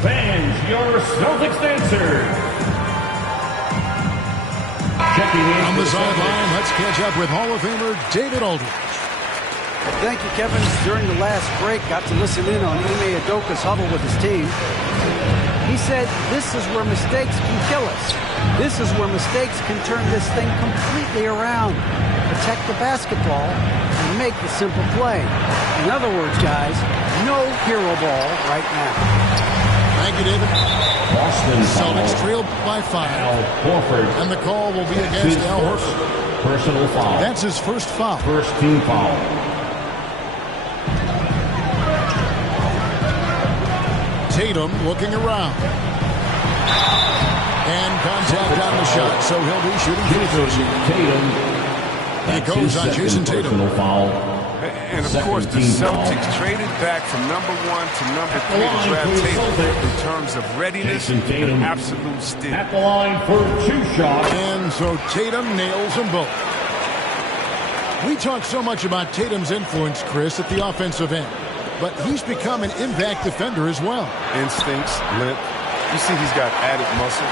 Fans, your Celtics dancers. Checking in On for the sideline, let's catch up with Hall of Famer David Aldridge. Thank you, Kevin. During the last break, got to listen in on Ime Udoka's huddle with his team. He said, "This is where mistakes can kill us. This is where mistakes can turn this thing completely around. Protect the basketball and make the simple play." In other words, guys, no hero ball right now. Thank you, David. Boston Celtics foul. trailed by 5. Al Horford. And the call will be against Al Horford. Personal foul. That's his first foul. First team foul. Tatum looking around. And contact on the shot, so he'll be shooting free throws here. Tatum. He goes on Jason Tatum. Personal foul. And of course, the Celtics traded back from number 1 to number 3 to draft Tatum in terms of readiness and absolute steel. At the line for 2 shots. And so Tatum nails them both. We talk so much about Tatum's influence, Chris, at the offensive end. But he's become an impact defender as well. Instincts, length. You see he's got added muscle.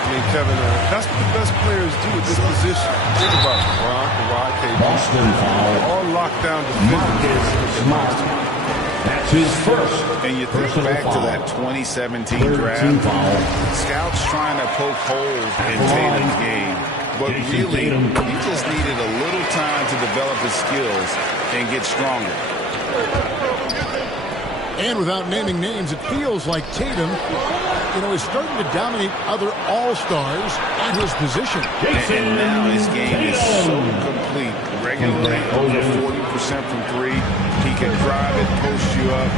I mean, Kevin, that's what the best players do at this position. Think about LeBron, Kawhi, KD. Boston foul. All lockdown defenders. Smart. That's his first. And you think back to that 2017 draft. Scouts trying to poke holes in Tatum's game. But really, he just needed a little time to develop his skills and get stronger. And without naming names, it feels like Tatum, is starting to dominate other all-stars at his position. And now his game is so complete. Regularly over 40% from 3. He can drive it, post you up.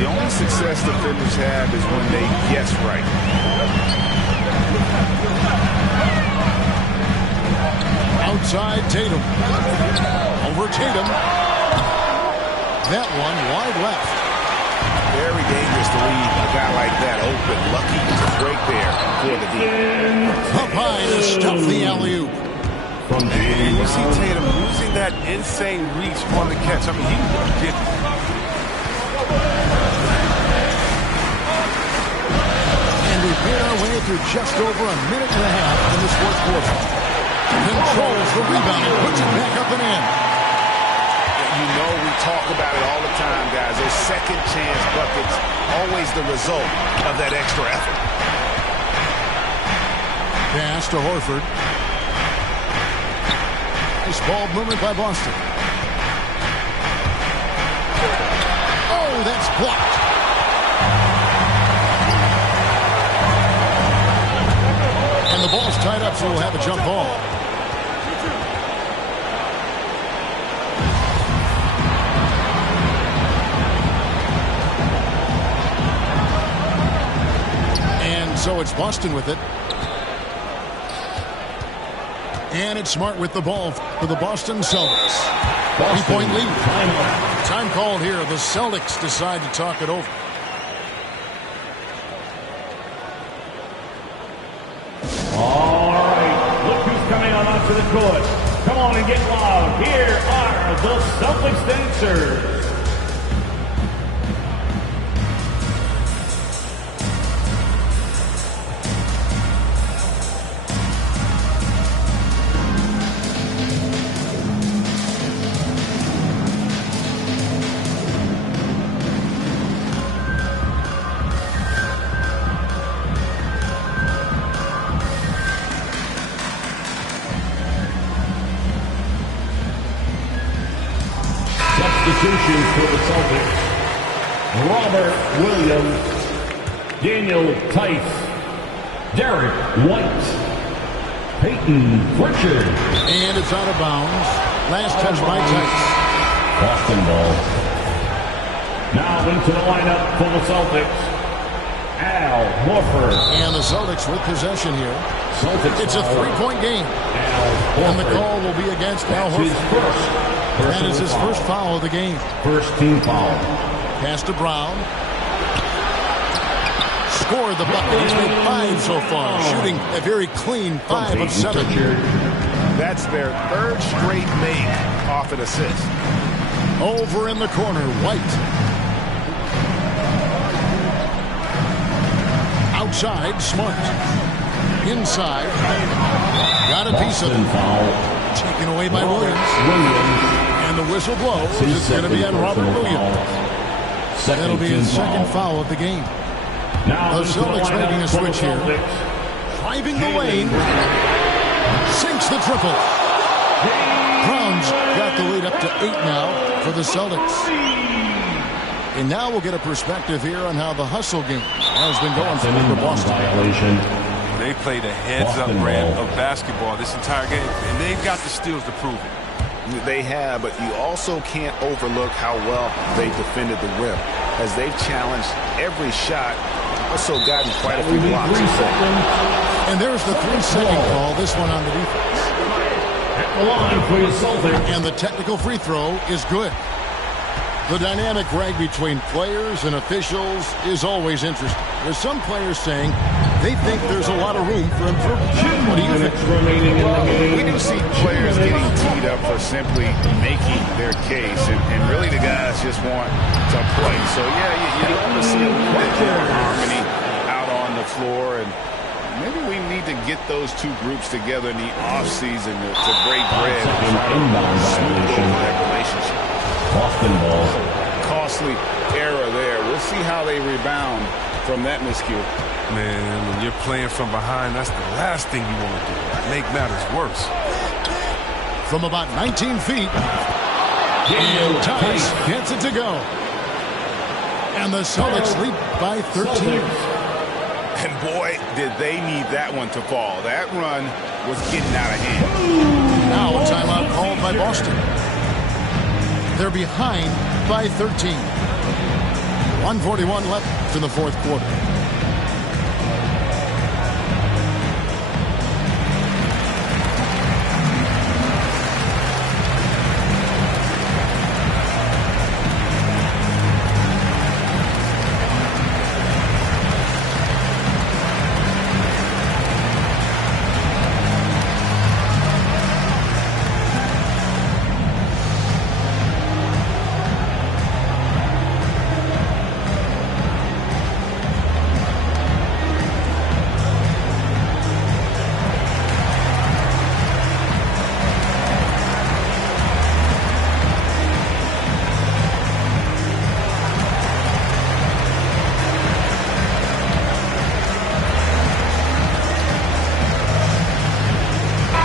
The only success defenders have is when they guess right. Outside Tatum. Over Tatum. That one wide left. Very dangerous to leave a guy like that open. Lucky to break there for the deep. Up high to stuff the alley-oop. And you see Tatum using that insane reach on the catch. I mean, he can get it. And we've made our way through just over a minute and a half in this fourth quarter. Controls the rebound and puts it back up and in. You know we talk about it all the time, guys. Those second chance buckets, always the result of that extra effort. Pass to Horford. Nice ball movement by Boston. Oh, that's blocked. And the ball's tied up, so we'll have a jump ball. So it's Boston with it. And it's Smart with the ball for the Boston Celtics. 3-point lead. Time called here. The Celtics decide to talk it over. All right. Look who's coming on onto the court. Come on and get loud. Here are the Celtics dancers. Substitutions for the Celtics. Robert Williams, Daniel Tice, Derek White, Peyton Pritchard. And it's out of bounds. Last touch by Tice. Boston ball. Now into the lineup for the Celtics. Al Horford. And the Celtics with possession here. Celtics it's a 3-point game. And the call will be against Al Horford. That is his first foul of the game. First team foul. Pass to Brown. Scored the bucket. He's made 5 so far. Shooting a very clean 5 of 7. That's their 3rd straight make off an assist. Over in the corner, White. Outside, Smart. Inside. Got a piece of it. Taken away by Williams. And the whistle blows. It's going to be on Robert Williams. That'll be his second foul of the game. The Celtics making a switch here. Driving the lane. Sinks the triple. Brown's got the lead up to 8 now for the Celtics. And now we'll get a perspective here on how the hustle game has been going for Boston. They played a heads-up brand of basketball this entire game, and they've got the steals to prove it. They have, but you also can't overlook how well they defended the rim, as they've challenged every shot, also gotten quite a few blocks. And there's the 3-second call, this one on the defense. And the technical free throw is good. The dynamic rag between players and officials is always interesting. There's some players saying they think there's a lot of room for improvement. What do you think? Well, we do see players getting teed up for simply making their case, and really the guys just want to play. So, yeah, you want to see a little bit more harmony out on the floor, and maybe we need to get those two groups together in the offseason to break bread and try to smooth over that relationship. Boston ball. Costly error there. We'll see how they rebound from that miscue. Man, when you're playing from behind, that's the last thing you want to do. Make matters worse. From about 19 feet, and Tice gets it to go. And the Celtics lead by 13. And boy, did they need that one to fall. That run was getting out of hand. Now a timeout called by Boston. They're behind by 13. 1:41 left in the fourth quarter.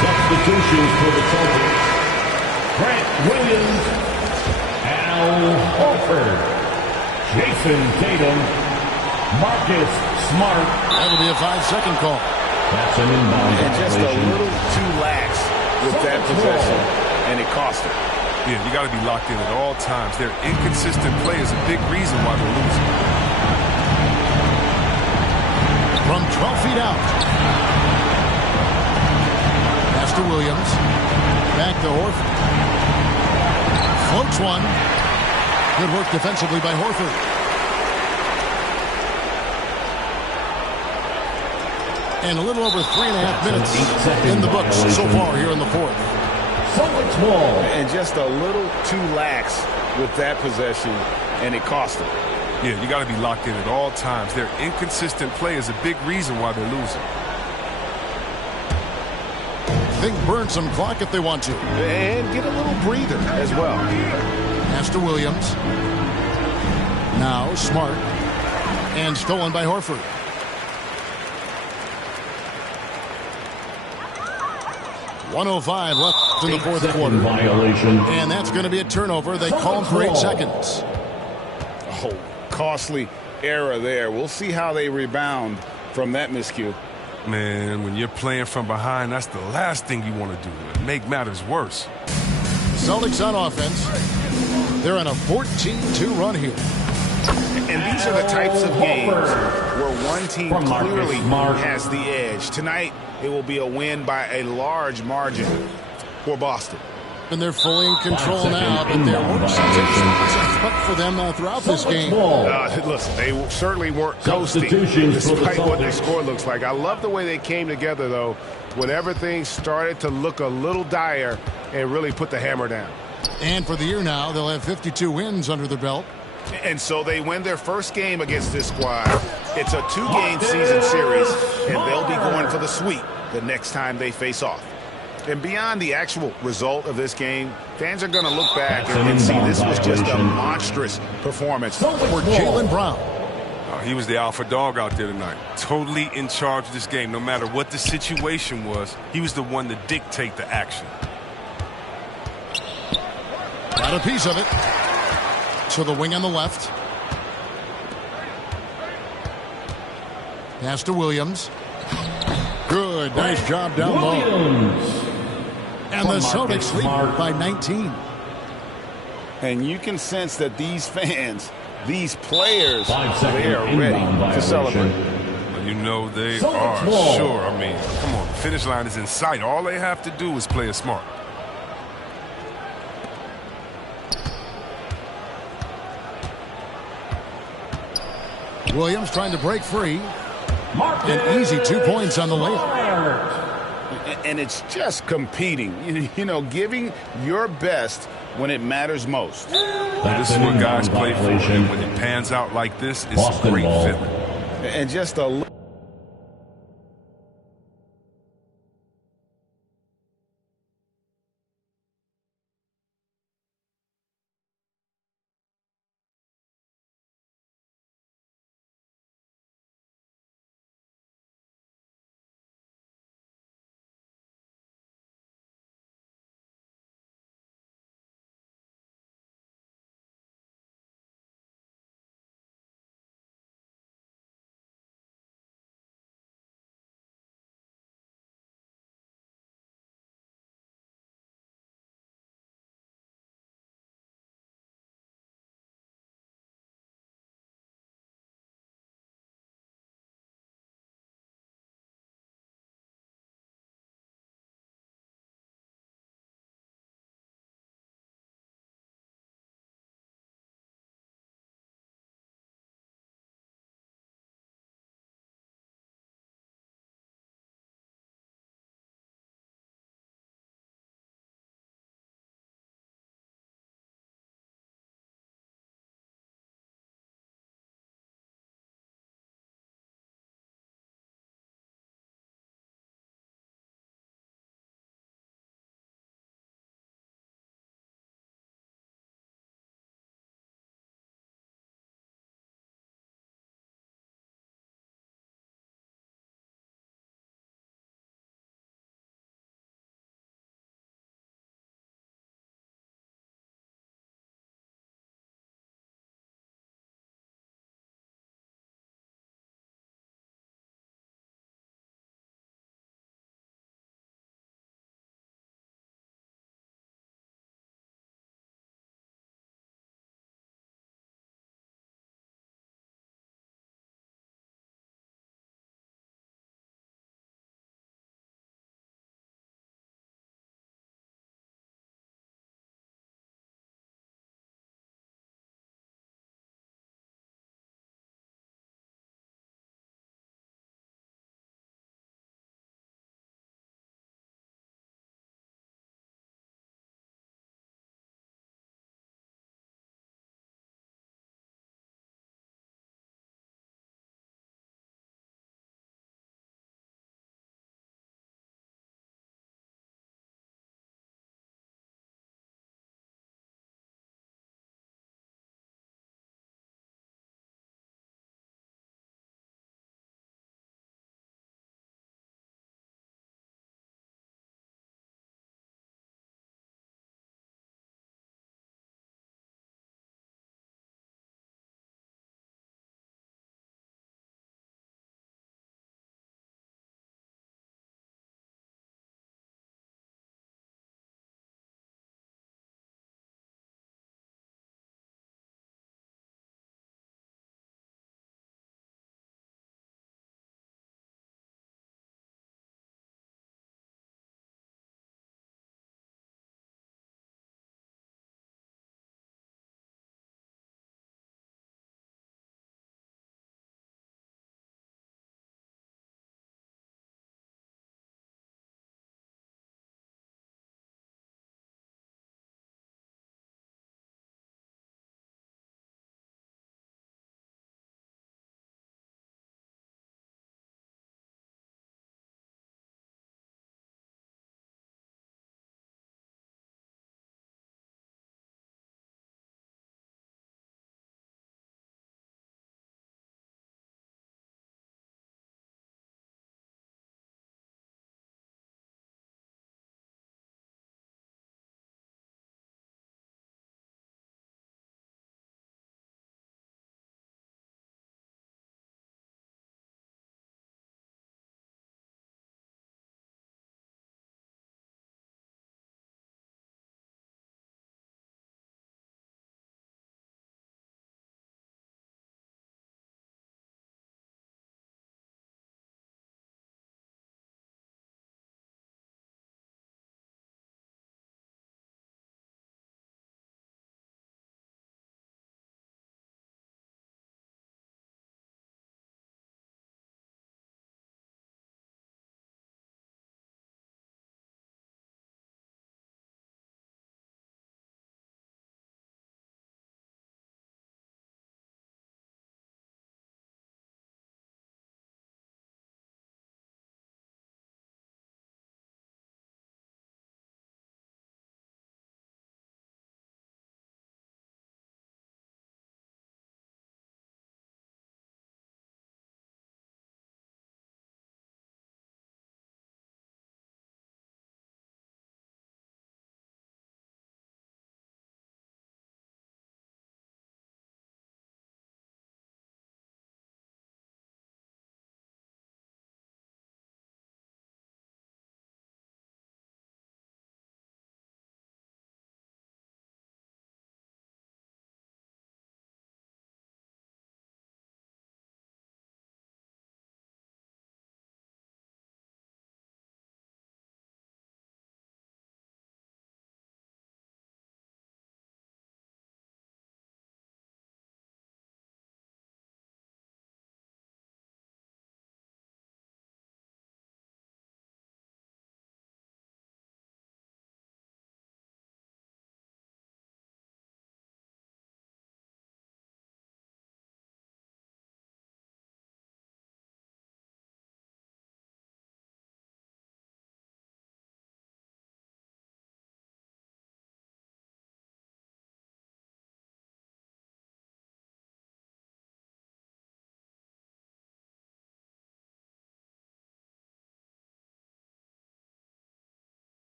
Substitutions for the Celtics. Grant Williams, Al Horford, Jason Tatum, Marcus Smart. That'll be a 5-second call. That's an inbound And just a violation. little too lax with that possession, and it cost them. Yeah, you got to be locked in at all times. Their inconsistent play is a big reason why they're losing. From 12 feet out. Pass to Williams. Back to Horford. Floats one. Good work defensively by Horford. And a little over 3.5 minutes in the books so far here in the fourth. Celtics ball. And just a little too lax with that possession, and it cost them. Yeah, you got to be locked in at all times. Their inconsistent play is a big reason why they're losing. They can burn some clock if they want to. And get a little breather as well. Pass to Williams. Now Smart. And stolen by Horford. .105 left in the fourth quarter. Violation. And that's going to be a turnover. They call for 8 seconds. Oh, costly error there. We'll see how they rebound from that miscue. Man, when you're playing from behind, that's the last thing you want to do. Make matters worse. Celtics on offense. They're on a 14-2 run here. And these are the types of games where one team clearly has the edge. Tonight, it will be a win by a large margin for Boston. And they're fully in control now, but there were some threat for them throughout this game. Listen, they certainly weren't coasting despite what the score looks like. I love the way they came together, though, when everything started to look a little dire and really put the hammer down. And for the year now, they'll have 52 wins under their belt. And so they win their first game against this squad. It's a 2-game season series, and they'll be going for the sweep the next time they face off. And beyond the actual result of this game, fans are going to look back and see this was just a monstrous performance for Jaylen Brown. He was the alpha dog out there tonight. Totally in charge of this game. No matter what the situation was, he was the one to dictate the action. Got a piece of it. To the wing on the left. Pass to Williams. Good. Nice job down low. And the Celtics lead by 19. And you can sense that these fans, these players, they are ready to celebrate. Well, you know they are, sure. I mean, come on. The finish line is in sight. All they have to do is play it smart. Williams trying to break free. An easy 2 points on the layup. And it's just competing, you know, giving your best when it matters most. This is what guys play for, and when it pans out like this, it's a great feeling. And just a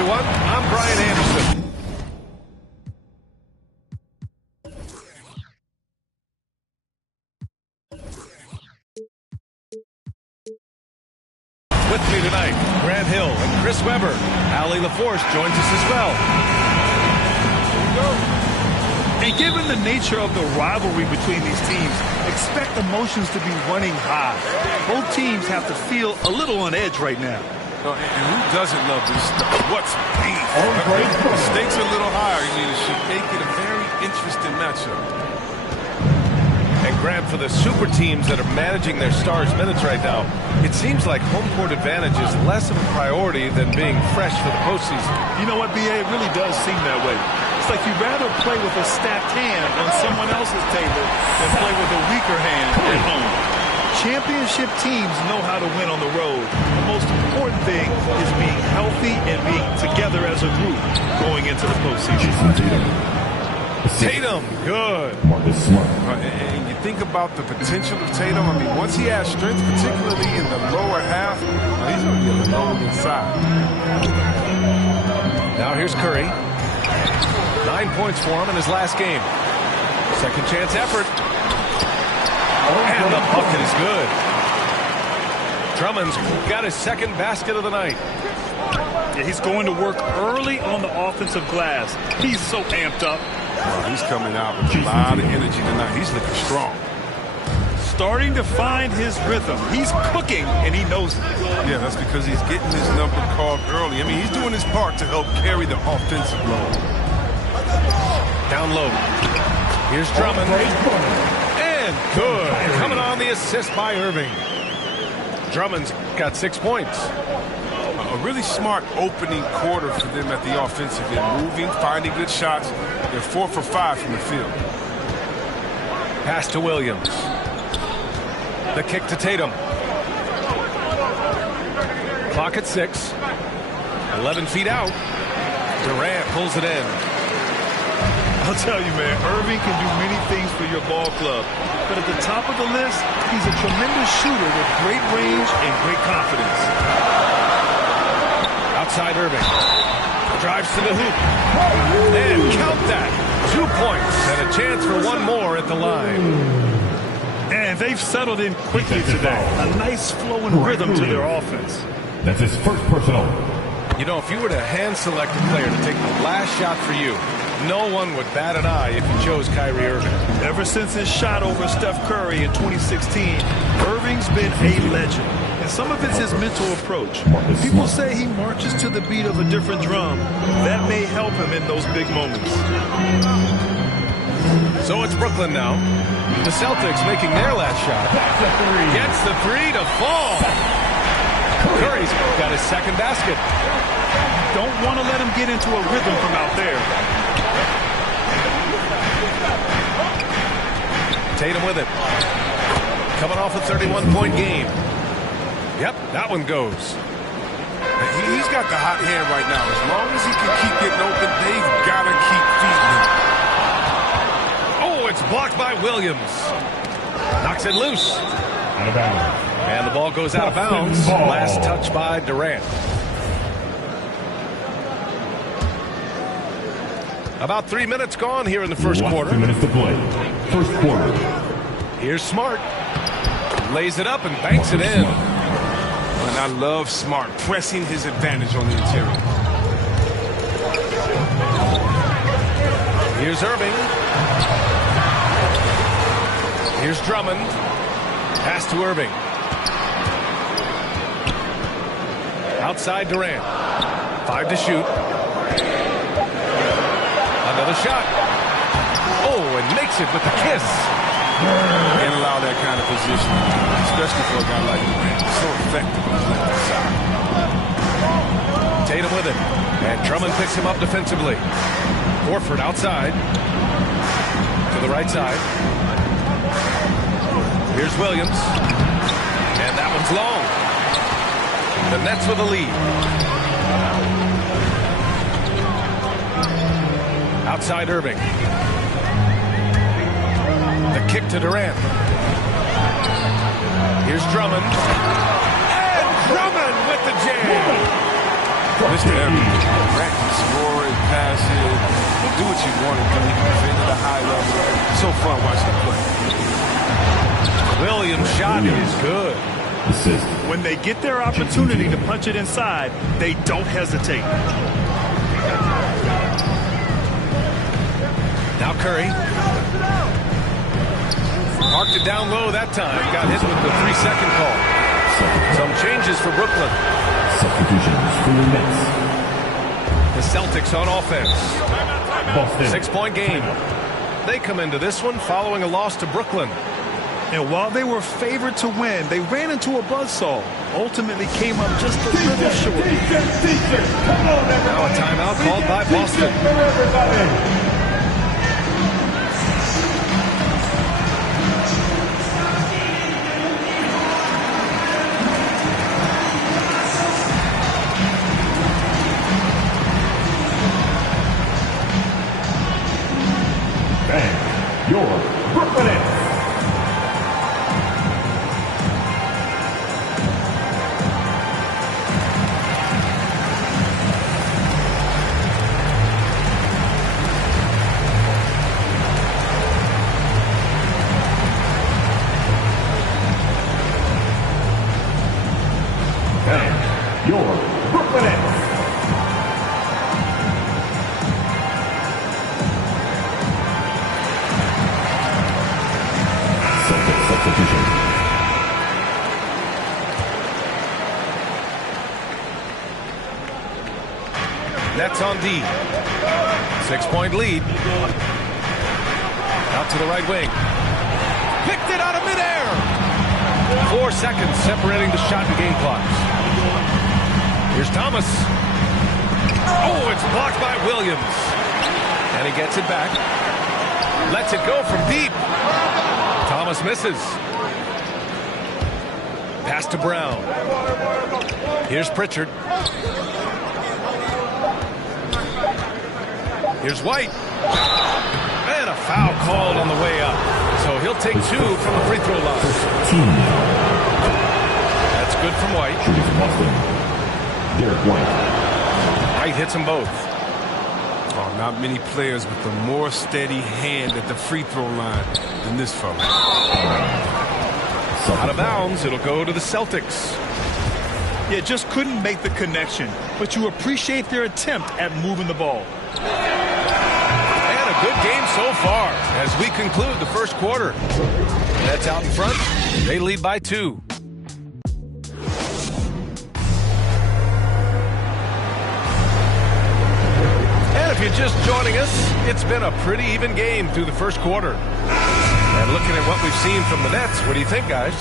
everyone. I'm Brian Anderson. With me tonight, Grant Hill and Chris Webber. Allie LaForce joins us as well. And given the nature of the rivalry between these teams, expect emotions to be running high. Both teams have to feel a little on edge right now. And who doesn't love this stuff? What's beef? The stakes are a little higher. I mean, it should make it a very interesting matchup. And Grant, for the super teams that are managing their stars' minutes right now, it seems like home court advantage is less of a priority than being fresh for the postseason. You know what, B.A.? It really does seem that way. It's like you'd rather play with a stacked hand on someone else's table than play with a weaker hand at home. Championship teams know how to win on the road. The most important thing is being healthy and being together as a group going into the postseason. Tatum, good. And you think about the potential of Tatum. I mean, once he has strength, particularly in the lower half, he's going to be alone inside. Now here's Curry. 9 points for him in his last game. Second chance effort. And the bucket is good. Drummond's got his second basket of the night. Yeah, he's going to work early on the offensive glass. He's so amped up. Well, he's coming out with a lot of energy tonight. He's looking strong. Starting to find his rhythm. He's cooking, and he knows it. Yeah, that's because he's getting his number called early. I mean, he's doing his part to help carry the offensive load. Down low. Here's Drummond. And good. Coming on the assist by Irving. Drummond's got 6 points. A really smart opening quarter for them at the offensive end. Moving, finding good shots. They're 4 for 5 from the field. Pass to Williams. The kick to Tatum. Clock at 6. 11 feet out. Durant pulls it in. I'll tell you, man, Irving can do many things for your ball club. But at the top of the list, he's a tremendous shooter with great range and great confidence. Outside Irving. Drives to the hoop. And count that. 2 points and a chance for one more at the line. And they've settled in quickly today. A nice flow and rhythm to their offense. That's his first personal. You know, if you were to hand select a player to take the last shot for you, no one would bat an eye if you chose Kyrie Irving. Ever since his shot over Steph Curry in 2016, Irving's been a legend. And some of it's his mental approach. People say he marches to the beat of a different drum. That may help him in those big moments. So it's Brooklyn now. The Celtics making their last shot. Gets the three to fall. Curry's got his second basket. Don't want to let him get into a rhythm from out there. Tatum with it. Coming off a 31-point game. Yep, that one goes. He's got the hot hand right now. As long as he can keep getting open, they've got to keep feeding him. Oh, it's blocked by Williams. Knocks it loose. Out of bounds. And the ball goes out of bounds. Last touch by Durant. About 3 minutes gone here in the first quarter. 2 minutes to play. First quarter. Here's Smart. Lays it up and banks it in. And I love Smart pressing his advantage on the interior. Here's Irving. Here's Drummond. Pass to Irving. Outside Durant. 5 to shoot. Another shot. Oh, and makes it with the kiss. Can't allow that kind of position, especially for a guy like Durant. So effective on his left side. Tatum with it. And Drummond picks him up defensively. Horford outside. To the right side. Here's Williams. And that one's long. The Nets with a lead. Outside Irving. The kick to Durant. Here's Drummond. And Drummond with the jam. Mr. Everything. Grant can score it, pass it, do what you want to do. He can defend at a high level. So fun watching him play. Williams' shot is good. When they get their opportunity to punch it inside, they don't hesitate. Now Curry. Marked it down low that time. Got hit with the 3-second call. Some changes for Brooklyn. Substitutions for the Nets. The Celtics on offense. Boston. 6-point game. They come into this one following a loss to Brooklyn. And while they were favored to win, they ran into a buzzsaw. Ultimately came up just a little short. Now a timeout called by Boston. And your Brooklyn Nets. Your Brooklyn Nets. Substitution. Nets on D. 6-point lead. Out to the right wing. Picked it out of midair. 4 seconds separating the shot and game clocks. Here's Thomas. Oh, it's blocked by Williams. And he gets it back. Lets it go from deep. Thomas misses. Pass to Brown. Here's Pritchard. Here's White. And a foul called on the way up. So he'll take 2 from the free throw line. That's good from White. Shooting from Boston. Derek White. White hits them both. Oh, not many players with a more steady hand at the free throw line than this fella. Out of bounds, it'll go to the Celtics. Yeah, just couldn't make the connection, but you appreciate their attempt at moving the ball. And a good game so far as we conclude the first quarter. Nets out in front. They lead by 2. And if you're just joining us, it's been a pretty even game through the first quarter. And looking at what we've seen from the Nets, what do you think, guys?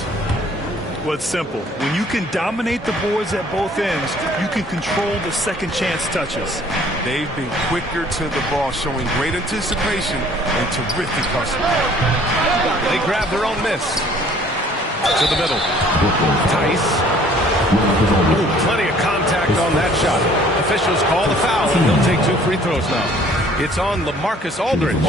Well, it's simple. When you can dominate the boards at both ends, you can control the second chance touches. They've been quicker to the ball, showing great anticipation and terrific hustle. They grab their own miss. To the middle. Tice. Ooh, plenty of contact on that shot. Officials call the foul, and he'll take 2 free throws now. It's on LaMarcus Aldridge.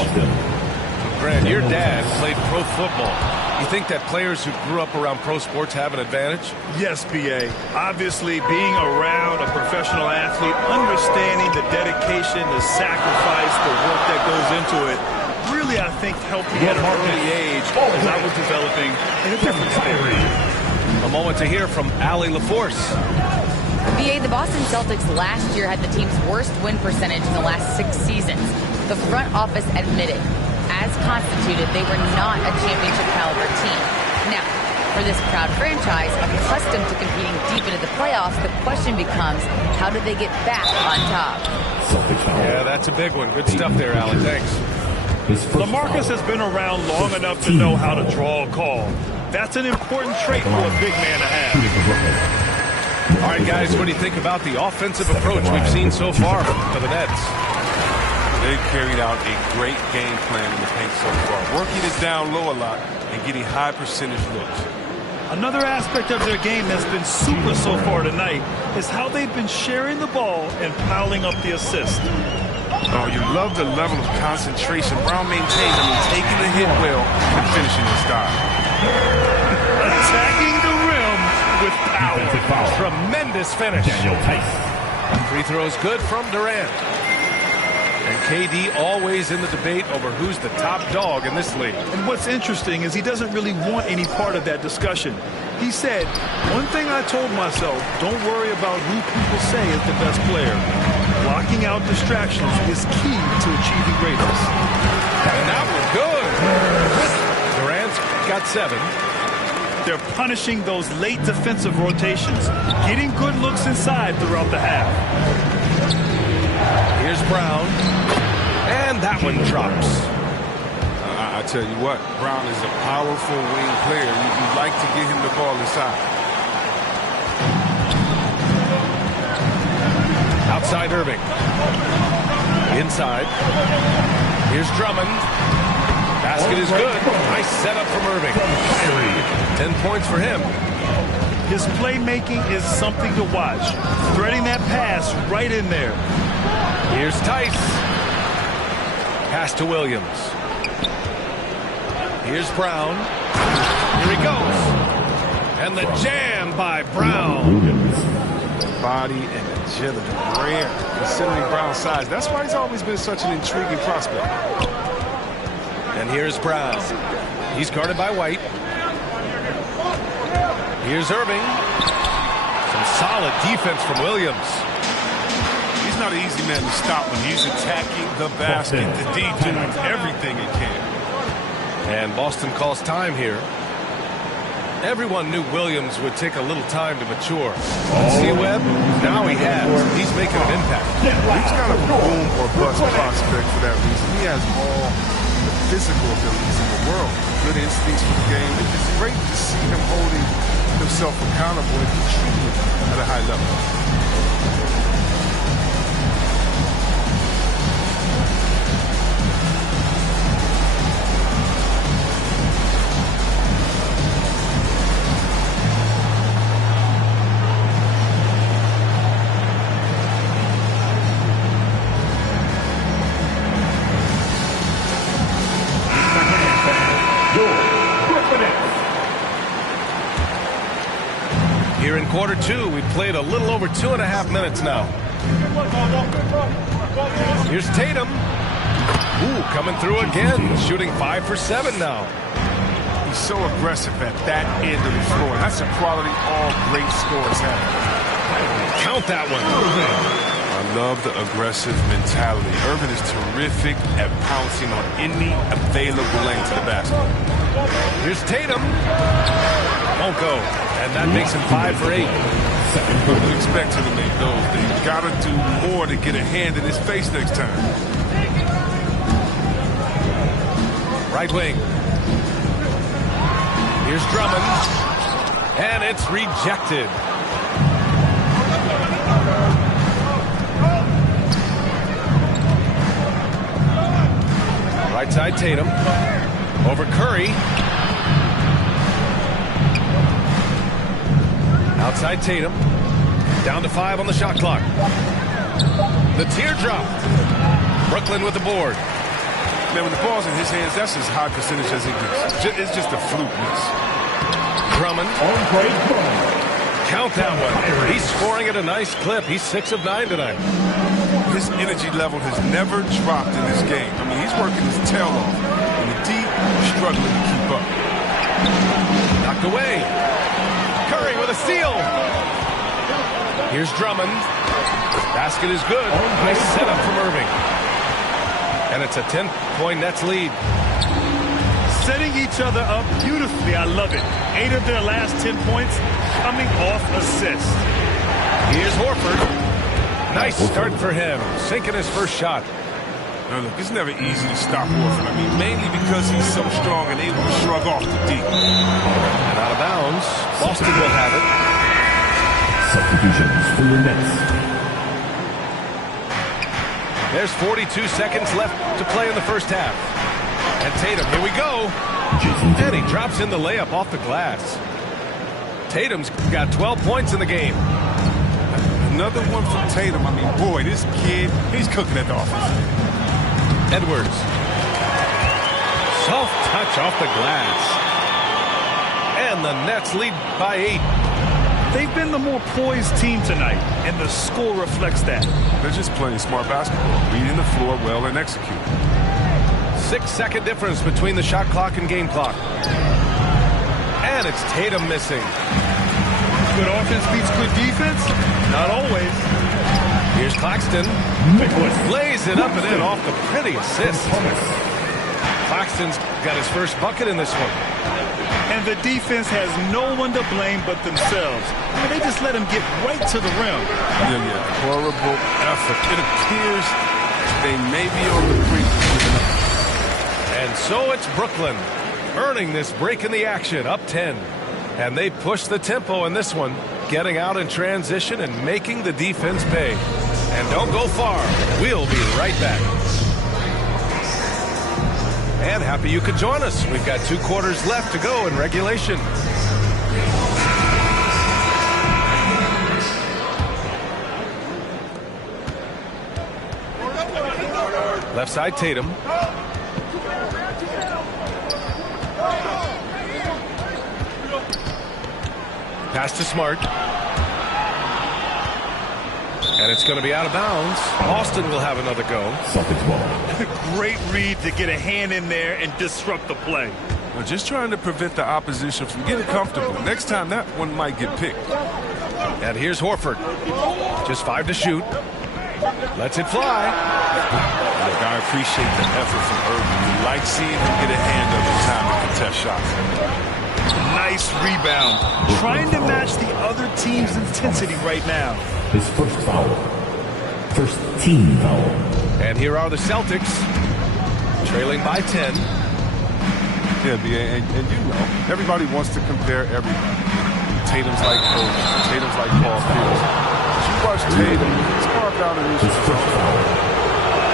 Grant, your dad played pro football. You think that players who grew up around pro sports have an advantage? Yes, B.A. Obviously, being around a professional athlete, understanding the dedication, the sacrifice, the work that goes into it, really, I think, helped me at an early age as I was developing in a different spirit. A moment to hear from Allie LaForce. BA, the Boston Celtics last year had the team's worst win percentage in the last 6 seasons. The front office admitted, as constituted, they were not a championship caliber team. Now, for this proud franchise, accustomed to competing deep into the playoffs, the question becomes, how do they get back on top? Yeah, that's a big one. Good stuff there, Allie. Thanks. LaMarcus has been around long enough to know how to draw a call. That's an important trait for a big man to have. All right, guys, what do you think about the offensive approach we've seen so far for the Nets? They've carried out a great game plan in the paint so far, working it down low a lot and getting high percentage looks. Another aspect of their game that's been super so far tonight is how they've been sharing the ball and piling up the assist. Oh, you love the level of concentration Brown maintains. Taking the hit well and finishing in style. Attacking the rim with power. Tremendous finish. Daniel Tice. Free throw's good from Durant. And KD always in the debate over who's the top dog in this league. And what's interesting is he doesn't really want any part of that discussion. He said, one thing I told myself, don't worry about who people say is the best player. Blocking out distractions is key to achieving greatness. And that was good. Durant's got 7. They're punishing those late defensive rotations, getting good looks inside throughout the half. Here's Brown. And that one drops. I tell you what, Brown is a powerful wing player. You'd like to get him the ball inside. Outside Irving. Inside. Here's Drummond. Basket is good. Nice setup from Irving. 10 points for him. His playmaking is something to watch. Threading that pass right in there. Here's Tice. Pass to Williams. Here's Brown. Here he goes. And the jam by Brown. Body and agility, rare considering Brown's size. That's why he's always been such an intriguing prospect. And here's Brown. He's guarded by White. Here's Irving. Some solid defense from Williams. He's not an easy man to stop when he's attacking the basket. The D doing everything he can. And Boston calls time here. Everyone knew Williams would take a little time to mature. See Webb? Now he has. He's making an impact. He's got a boom or bust prospect for that reason. He has all the physical abilities in the world. Good instincts for the game. It's great to see him holding himself accountable and contributing at a high level. Here in quarter 2, we played a little over 2.5 minutes now. Here's Tatum. Ooh, coming through again, shooting 5 for 7 now. He's so aggressive at that end of the floor. That's a quality all great scorers have. Count that one. I love the aggressive mentality. Irving is terrific at pouncing on any available lane to the basket. Here's Tatum. Won't go. And that makes him 5 for 8. What do you expect him to make those? They got to do more to get a hand in his face next time. Right wing. Here's Drummond. And it's rejected. Right side Tatum. Over Curry. Outside Tatum. Down to 5 on the shot clock. The teardrop. Brooklyn with the board. Man, when the ball's in his hands, that's as high percentage as it gets. It's just a fluke miss. Drummond. Count that one. He's scoring at a nice clip. He's 6 of 9 tonight. His energy level has never dropped in this game. I mean, he's working his tail off. And the D struggling to keep up. Knocked away. Curry with a steal. Here's Drummond. Basket is good. Nice setup from Irving. And it's a 10-point Nets lead. Setting each other up beautifully. I love it. 8 of their last 10 points coming off assists. Here's Horford. Nice start for him. Sinking his first shot. Now look, it's never easy to stop Horford. I mean, mainly because he's so strong and able to shrug off the D. And out of bounds. Boston will have it. Substitutions for the Nets. There's 42 seconds left to play in the first half. And Tatum, here we go. And he drops in the layup off the glass. Tatum's got 12 points in the game. Another one from Tatum. I mean, boy, this kid, he's cooking at the offense. Edwards. Soft touch off the glass. And the Nets lead by 8. They've been the more poised team tonight, and the score reflects that. They're just playing smart basketball, reading the floor well and executing. 6-second difference between the shot clock and game clock. And it's Tatum missing. Good offense beats good defense? Not always. Here's Claxton. Lays it up and in off the pretty assist. Claxton's got his first bucket in this one. And the defense has no one to blame but themselves. I mean, they just let him get right to the rim. Yeah. Horrible effort. It appears they may be on the brink of giving up. And so it's Brooklyn earning this break in the action, up 10. And they push the tempo in this one, getting out in transition and making the defense pay. And don't go far. We'll be right back. And happy you could join us. We've got 2 quarters left to go in regulation. Left side, Tatum. Pass to Smart. And it's going to be out of bounds. Boston will have another go. Celtics ball. Great read to get a hand in there and disrupt the play. Well, just trying to prevent the opposition from getting comfortable. Next time, that one might get picked. And here's Horford. Just 5 to shoot. Lets it fly. Look, I appreciate the effort from Irving. You like seeing him get a hand up in time to contest shots. Nice rebound. Trying to match the other team's intensity right now. His first foul. First team foul. And here are the Celtics, trailing by 10. Yeah, and you know, everybody wants to compare everybody. Tatum's like Kobe. Tatum's like Paul Pierce. As you watch Tatum, he's carved out an His first foul.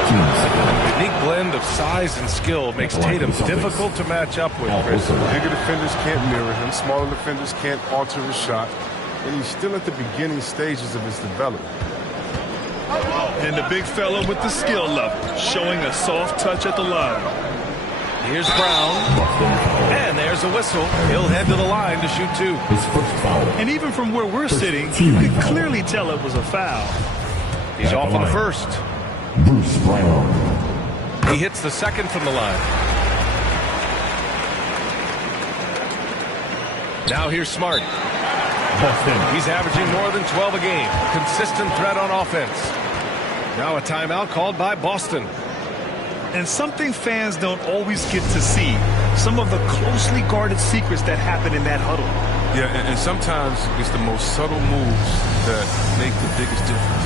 A unique blend of size and skill makes Tatum difficult to match up with, Chris. Bigger defenders can't mirror him. Smaller defenders can't alter his shot. And he's still at the beginning stages of his development. And the big fella with the skill level, showing a soft touch at the line. Here's Brown. And there's a whistle. He'll head to the line to shoot 2. His first foul. And even from where we're sitting, you can clearly tell it was a foul. He's off on the first. Bruce Brown. He hits the second from the line. Now here's Smart. Boston. He's averaging more than 12 a game. Consistent threat on offense. Now a timeout called by Boston. And something fans don't always get to see. Some of the closely guarded secrets that happen in that huddle. Yeah, and sometimes it's the most subtle moves that make the biggest difference.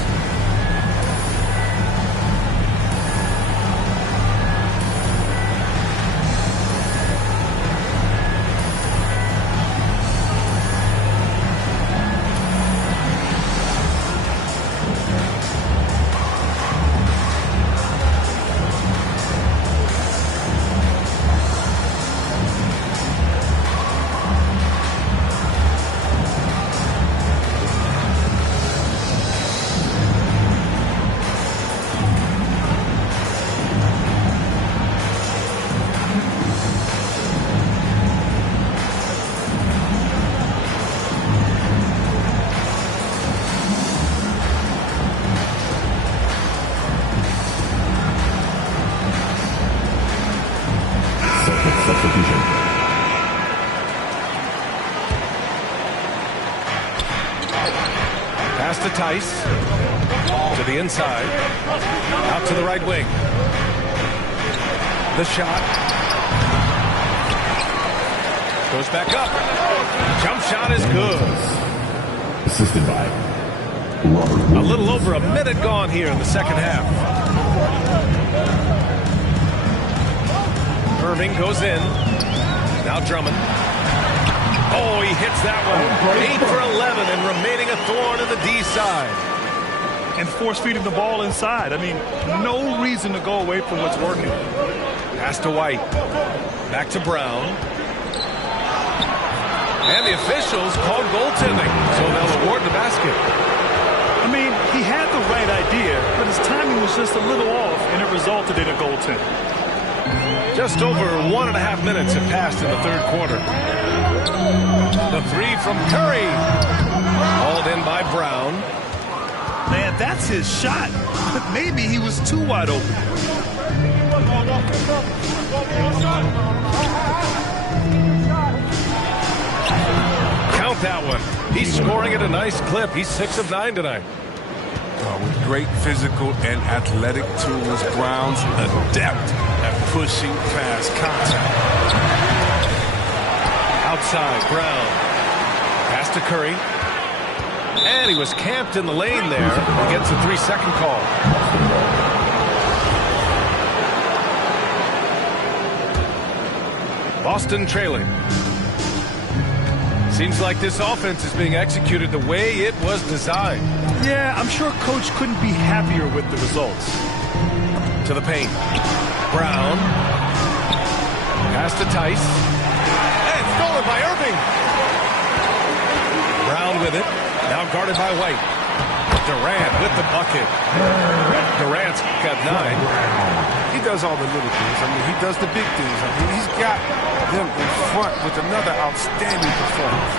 Substitution. Pass to Tice. To the inside. Out to the right wing. The shot. Goes back up. Jump shot is good. Assisted by Robert. A little over a minute gone here in the second half. Irving goes in. Now Drummond. Oh, he hits that one. 8 for 11 and remaining a thorn in the D side. And force-feeding the ball inside. I mean, no reason to go away from what's working. Pass to White. Back to Brown. And the officials called goaltending, so they'll award the basket. I mean, he had the right idea, but his timing was just a little off, and it resulted in a goaltend. Just over 1.5 minutes have passed in the third quarter. The three from Curry. Hauled in by Brown. Man, that's his shot. But maybe he was too wide open. Count that one. He's scoring at a nice clip. He's 6 of 9 tonight. With great physical and athletic tools, Brown's adept at pushing past contact. Outside, Brown. Pass to Curry. And he was camped in the lane there. He gets a 3-second call. Boston trailing. Seems like this offense is being executed the way it was designed. Yeah, I'm sure Coach couldn't be happier with the results. To the paint. Brown. Pass to Tice. And stolen by Irving. Brown with it. Now guarded by White. Durant with the bucket. Durant's got 9. He does all the little things. I mean, he does the big things. I mean, he's got them in front with another outstanding performance.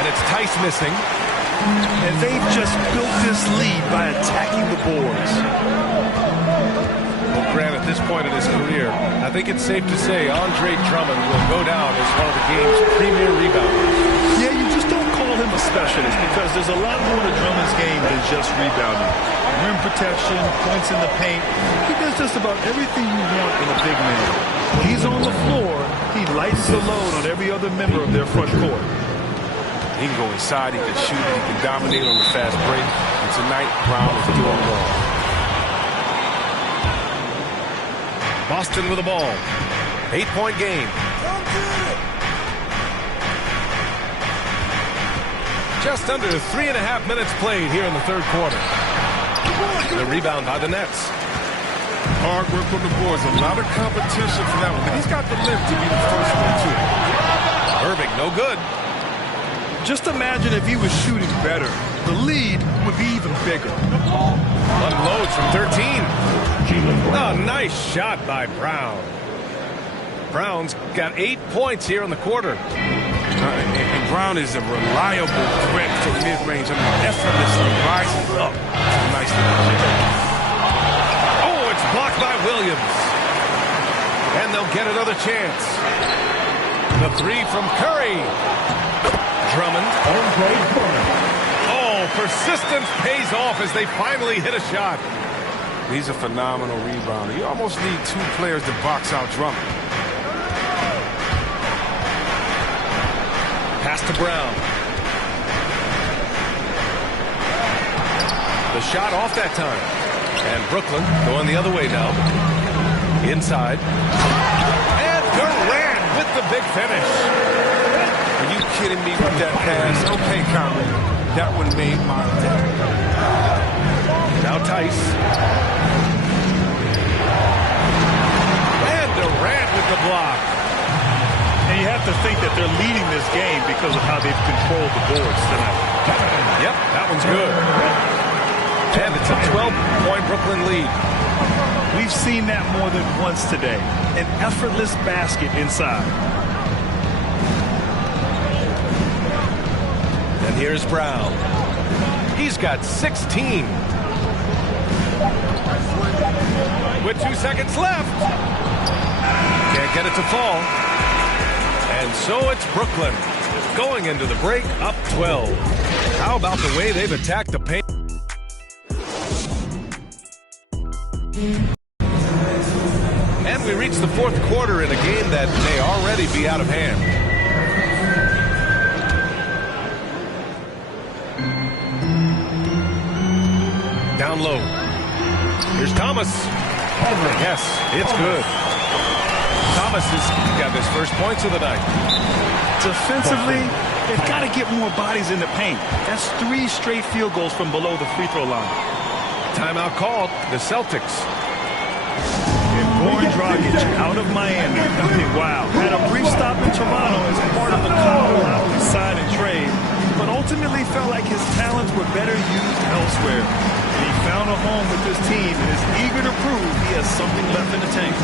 And it's Tice missing. And they've just built this lead by attacking the boards. Well, Grant, at this point in his career, I think it's safe to say Andre Drummond will go down as one of the game's premier rebounders. Yeah, you just don't call him a specialist because there's a lot more to Drummond's game than just rebounding. Rim protection, points in the paint. He does just about everything you want in a big man. When he's on the floor, he lights the load on every other member of their front court. He can go inside, he can shoot, he can dominate on the fast break. And tonight, Brown is doing well. Boston with the ball. 8-point game. Just under 3.5 minutes played here in the third quarter. The rebound by the Nets. Hard work on the boards. A lot of competition for that one. But he's got the lift to be the first one, too. Irving, no good. Just imagine if he was shooting better. The lead would be even bigger. Unloads from 13. Oh, nice shot by Brown. Brown's got 8 points here in the quarter. And Brown is a reliable threat to mid-range. I mean, effortlessly rising up. Nice little. Oh, it's blocked by Williams. And they'll get another chance. The 3 from Curry. Drummond. Oh, persistence pays off as they finally hit a shot. He's a phenomenal rebounder. You almost need 2 players to box out Drummond. Pass to Brown. The shot off that time. And Brooklyn going the other way now. Inside. And Durant with the big finish. Are you kidding me with that pass? Okay, Kyrie. That one made my day. Now Tice. And Durant with the block. And you have to think that they're leading this game because of how they've controlled the boards tonight. Yep, that one's good. And it's a 12-point Brooklyn lead. We've seen that more than once today. An effortless basket inside. And here's Brown. He's got 16. With 2 seconds left. Can't get it to fall. And so it's Brooklyn going into the break up 12. How about the way they've attacked the paint? And we reach the fourth quarter in a game that may already be out of hand. Down low. Here's Thomas. Yes, it's good. Thomas has got his first points of the night. Defensively, they've got to get more bodies in the paint. That's 3 straight field goals from below the free throw line. Timeout called. The Celtics. Goran Dragic out of Miami. Wow. Had a brief stop in Toronto as part of the Kyle Lowry sign and trade, but ultimately felt like his talents were better used elsewhere. And he found a home with this team and is eager to prove he has something left in the tank.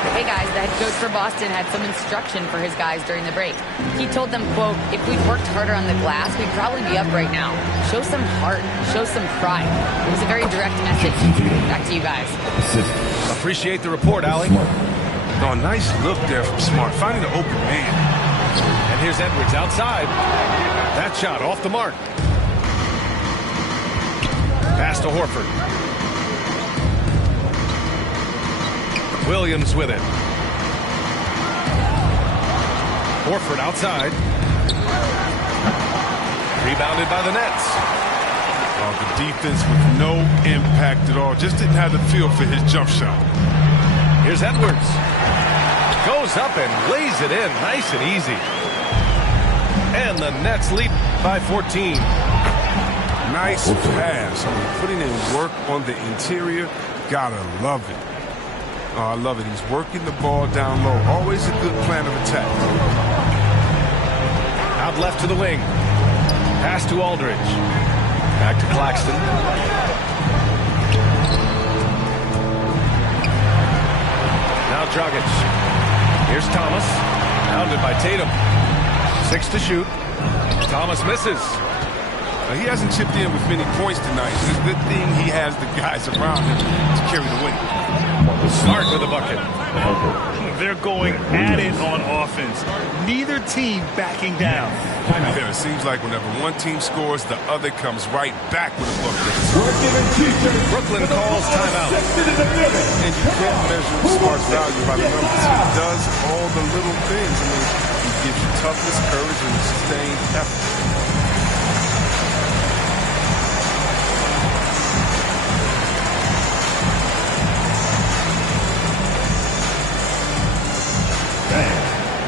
Hey guys, the head coach for Boston had some instruction for his guys during the break. He told them, quote, if we'd worked harder on the glass, we'd probably be up right now. Show some heart, show some pride. It was a very direct message. Back to you guys. Appreciate the report, Allie. Oh, nice look there from Smart, finding the open man. And here's Edwards outside. That shot off the mark. Pass to Horford. Williams with it. Horford outside. Rebounded by the Nets. Oh, the defense with no impact at all. Just didn't have the feel for his jump shot. Here's Edwards. Goes up and lays it in. Nice and easy. And the Nets lead by 14. Nice pass. I mean, putting in work on the interior. Gotta love it. Oh, I love it. He's working the ball down low. Always a good plan of attack. Out left to the wing. Pass to Aldridge. Back to Claxton. Now Dragic. Here's Thomas. Pounded by Tatum. 6 to shoot. Thomas misses. He hasn't chipped in with many points tonight. It's a good thing he has the guys around him to carry the weight. Smart with a bucket. They're going at it on offense. Neither team backing down. Yeah, it seems like whenever one team scores, the other comes right back with a bucket. Brooklyn calls timeout. And you can't measure Smart's value by the numbers. He does all the little things. I mean, he gives you toughness, courage, and sustained effort.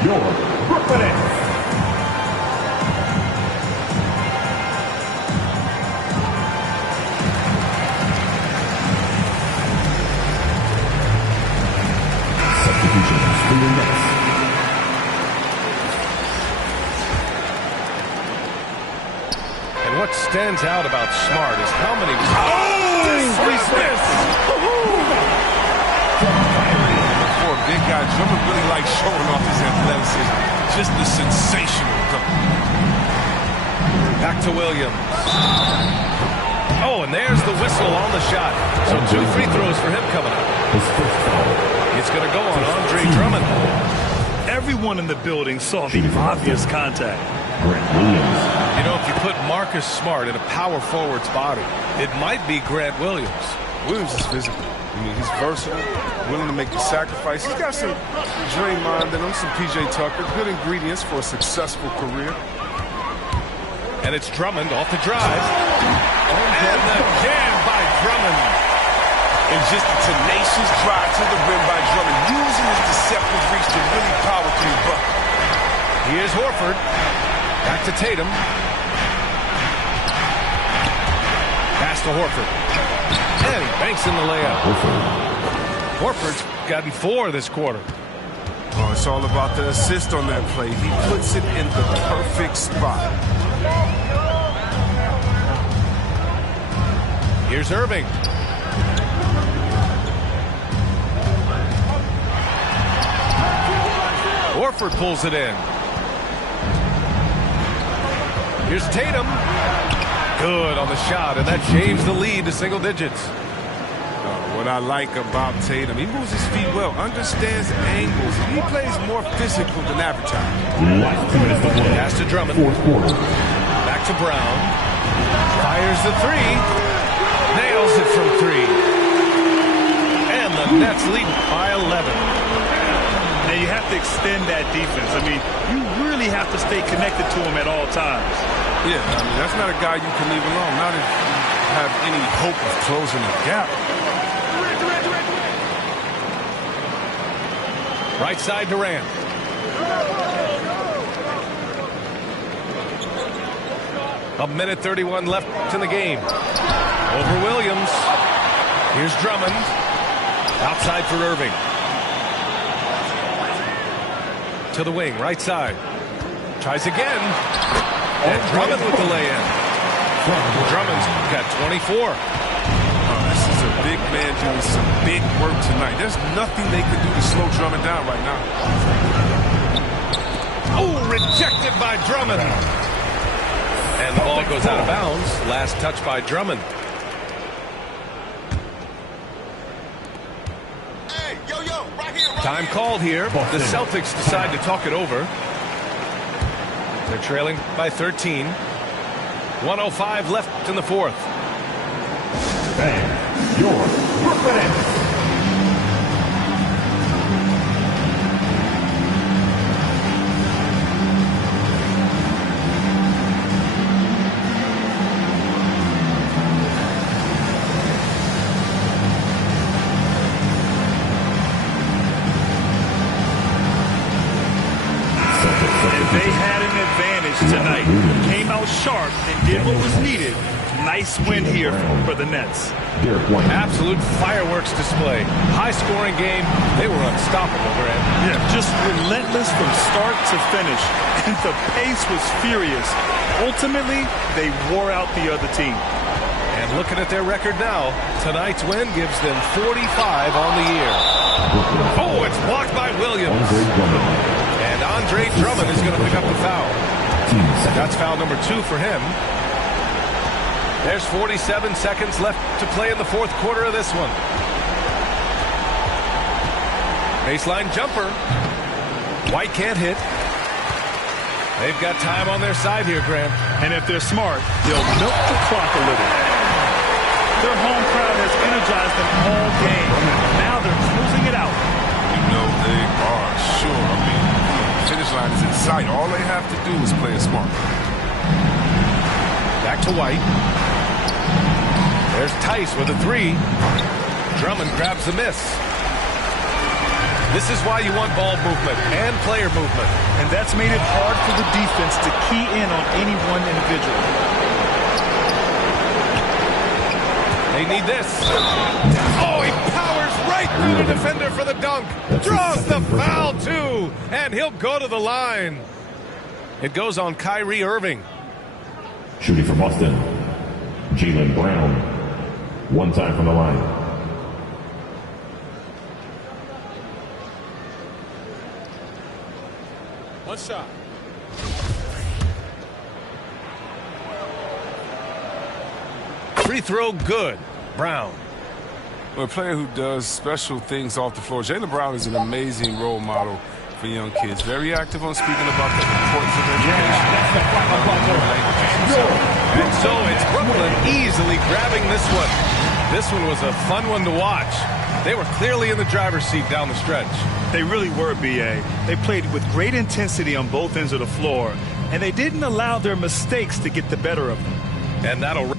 Your Brooklyn Nets. Substitutions for your Nets. And what stands out about Smart is how many... For a big guy, Drummond really likes showing off his athleticism. Just the sensational dunk. Back to Williams. Oh, and there's the whistle on the shot. So 2 free throws for him coming up. It's going to go on Andre Drummond. Everyone in the building saw the obvious contact. You know, if you put Marcus Smart in a power forward's body, it might be Grant Williams. Williams is physical. I mean, he's versatile, willing to make the sacrifice. He's got some Draymond in him, some P.J. Tucker. Good ingredients for a successful career. And it's Drummond off the drive. And the jam by Drummond. And just a tenacious drive to the rim by Drummond, using his deceptive reach to really power through the bucket. Here's Horford. Back to Tatum. Pass to Horford. And he banks in the layup. Horford's gotten 4 this quarter. Oh, it's all about the assist on that play. He puts it in the perfect spot. Here's Irving. Horford pulls it in. Here's Tatum. Good on the shot, and that shaves the lead to single digits. What I like about Tatum, he moves his feet well, understands angles. He plays more physical than advertised. Pass to Drummond. Back to Brown. Fires the 3. Nails it from 3. And the Nets lead by 11. Now you have to extend that defense. I mean, you really have to stay connected to him at all times. Yeah, I mean, that's not a guy you can leave alone. Not if you have any hope of closing the gap. Right side Durant. A minute 31 left in the game. Over Williams. Here's Drummond. Outside for Irving. To the wing, right side. Tries again. And Drummond with the lay-in. Drummond's got 24. This is a big man doing some big work tonight. There's nothing they can do to slow Drummond down right now. Oh, rejected by Drummond. And the ball goes out of bounds. Last touch by Drummond. Hey, yo, right here, Time called here. The Celtics decide to talk it over. They're trailing by 13. 1:05 left in the fourth. And your Brooklyn Nets. They had an advantage tonight. Came out sharp and did what was needed. Nice win here for the Nets. Absolute fireworks display. High-scoring game. They were unstoppable, Grant. Yeah, just relentless from start to finish. And the pace was furious. Ultimately, they wore out the other team. And looking at their record now, tonight's win gives them 45 on the year. Oh, it's blocked by Williams. And Andre Drummond is going to pick up the foul. That's foul number 2 for him. There's 47 seconds left to play in the fourth quarter of this one. Baseline jumper. White can't hit. They've got time on their side here, Grant. And if they're smart, they'll milk the clock a little. Their home crowd has energized them all game. Now they're closing it out. You know they are, sure. I mean, the finish line is in sight. All they have to do is play it smart. Back to White. There's Tice with a 3. Drummond grabs the miss. This is why you want ball movement and player movement. And that's made it hard for the defense to key in on any one individual. They need this. Oh, he powers right through the defender for the dunk. Draws the foul, too. And he'll go to the line. It goes on Kyrie Irving. Shooting for Boston, Jaylen Brown. One time from the line. One shot. Free throw good. Brown. Well, a player who does special things off the floor. Jaylen Brown is an amazing role model for young kids. Very active on speaking about the importance of education. And so it's Brooklyn easily grabbing this one. This one was a fun one to watch. They were clearly in the driver's seat down the stretch. They really were, B.A. They played with great intensity on both ends of the floor, and they didn't allow their mistakes to get the better of them. And that'll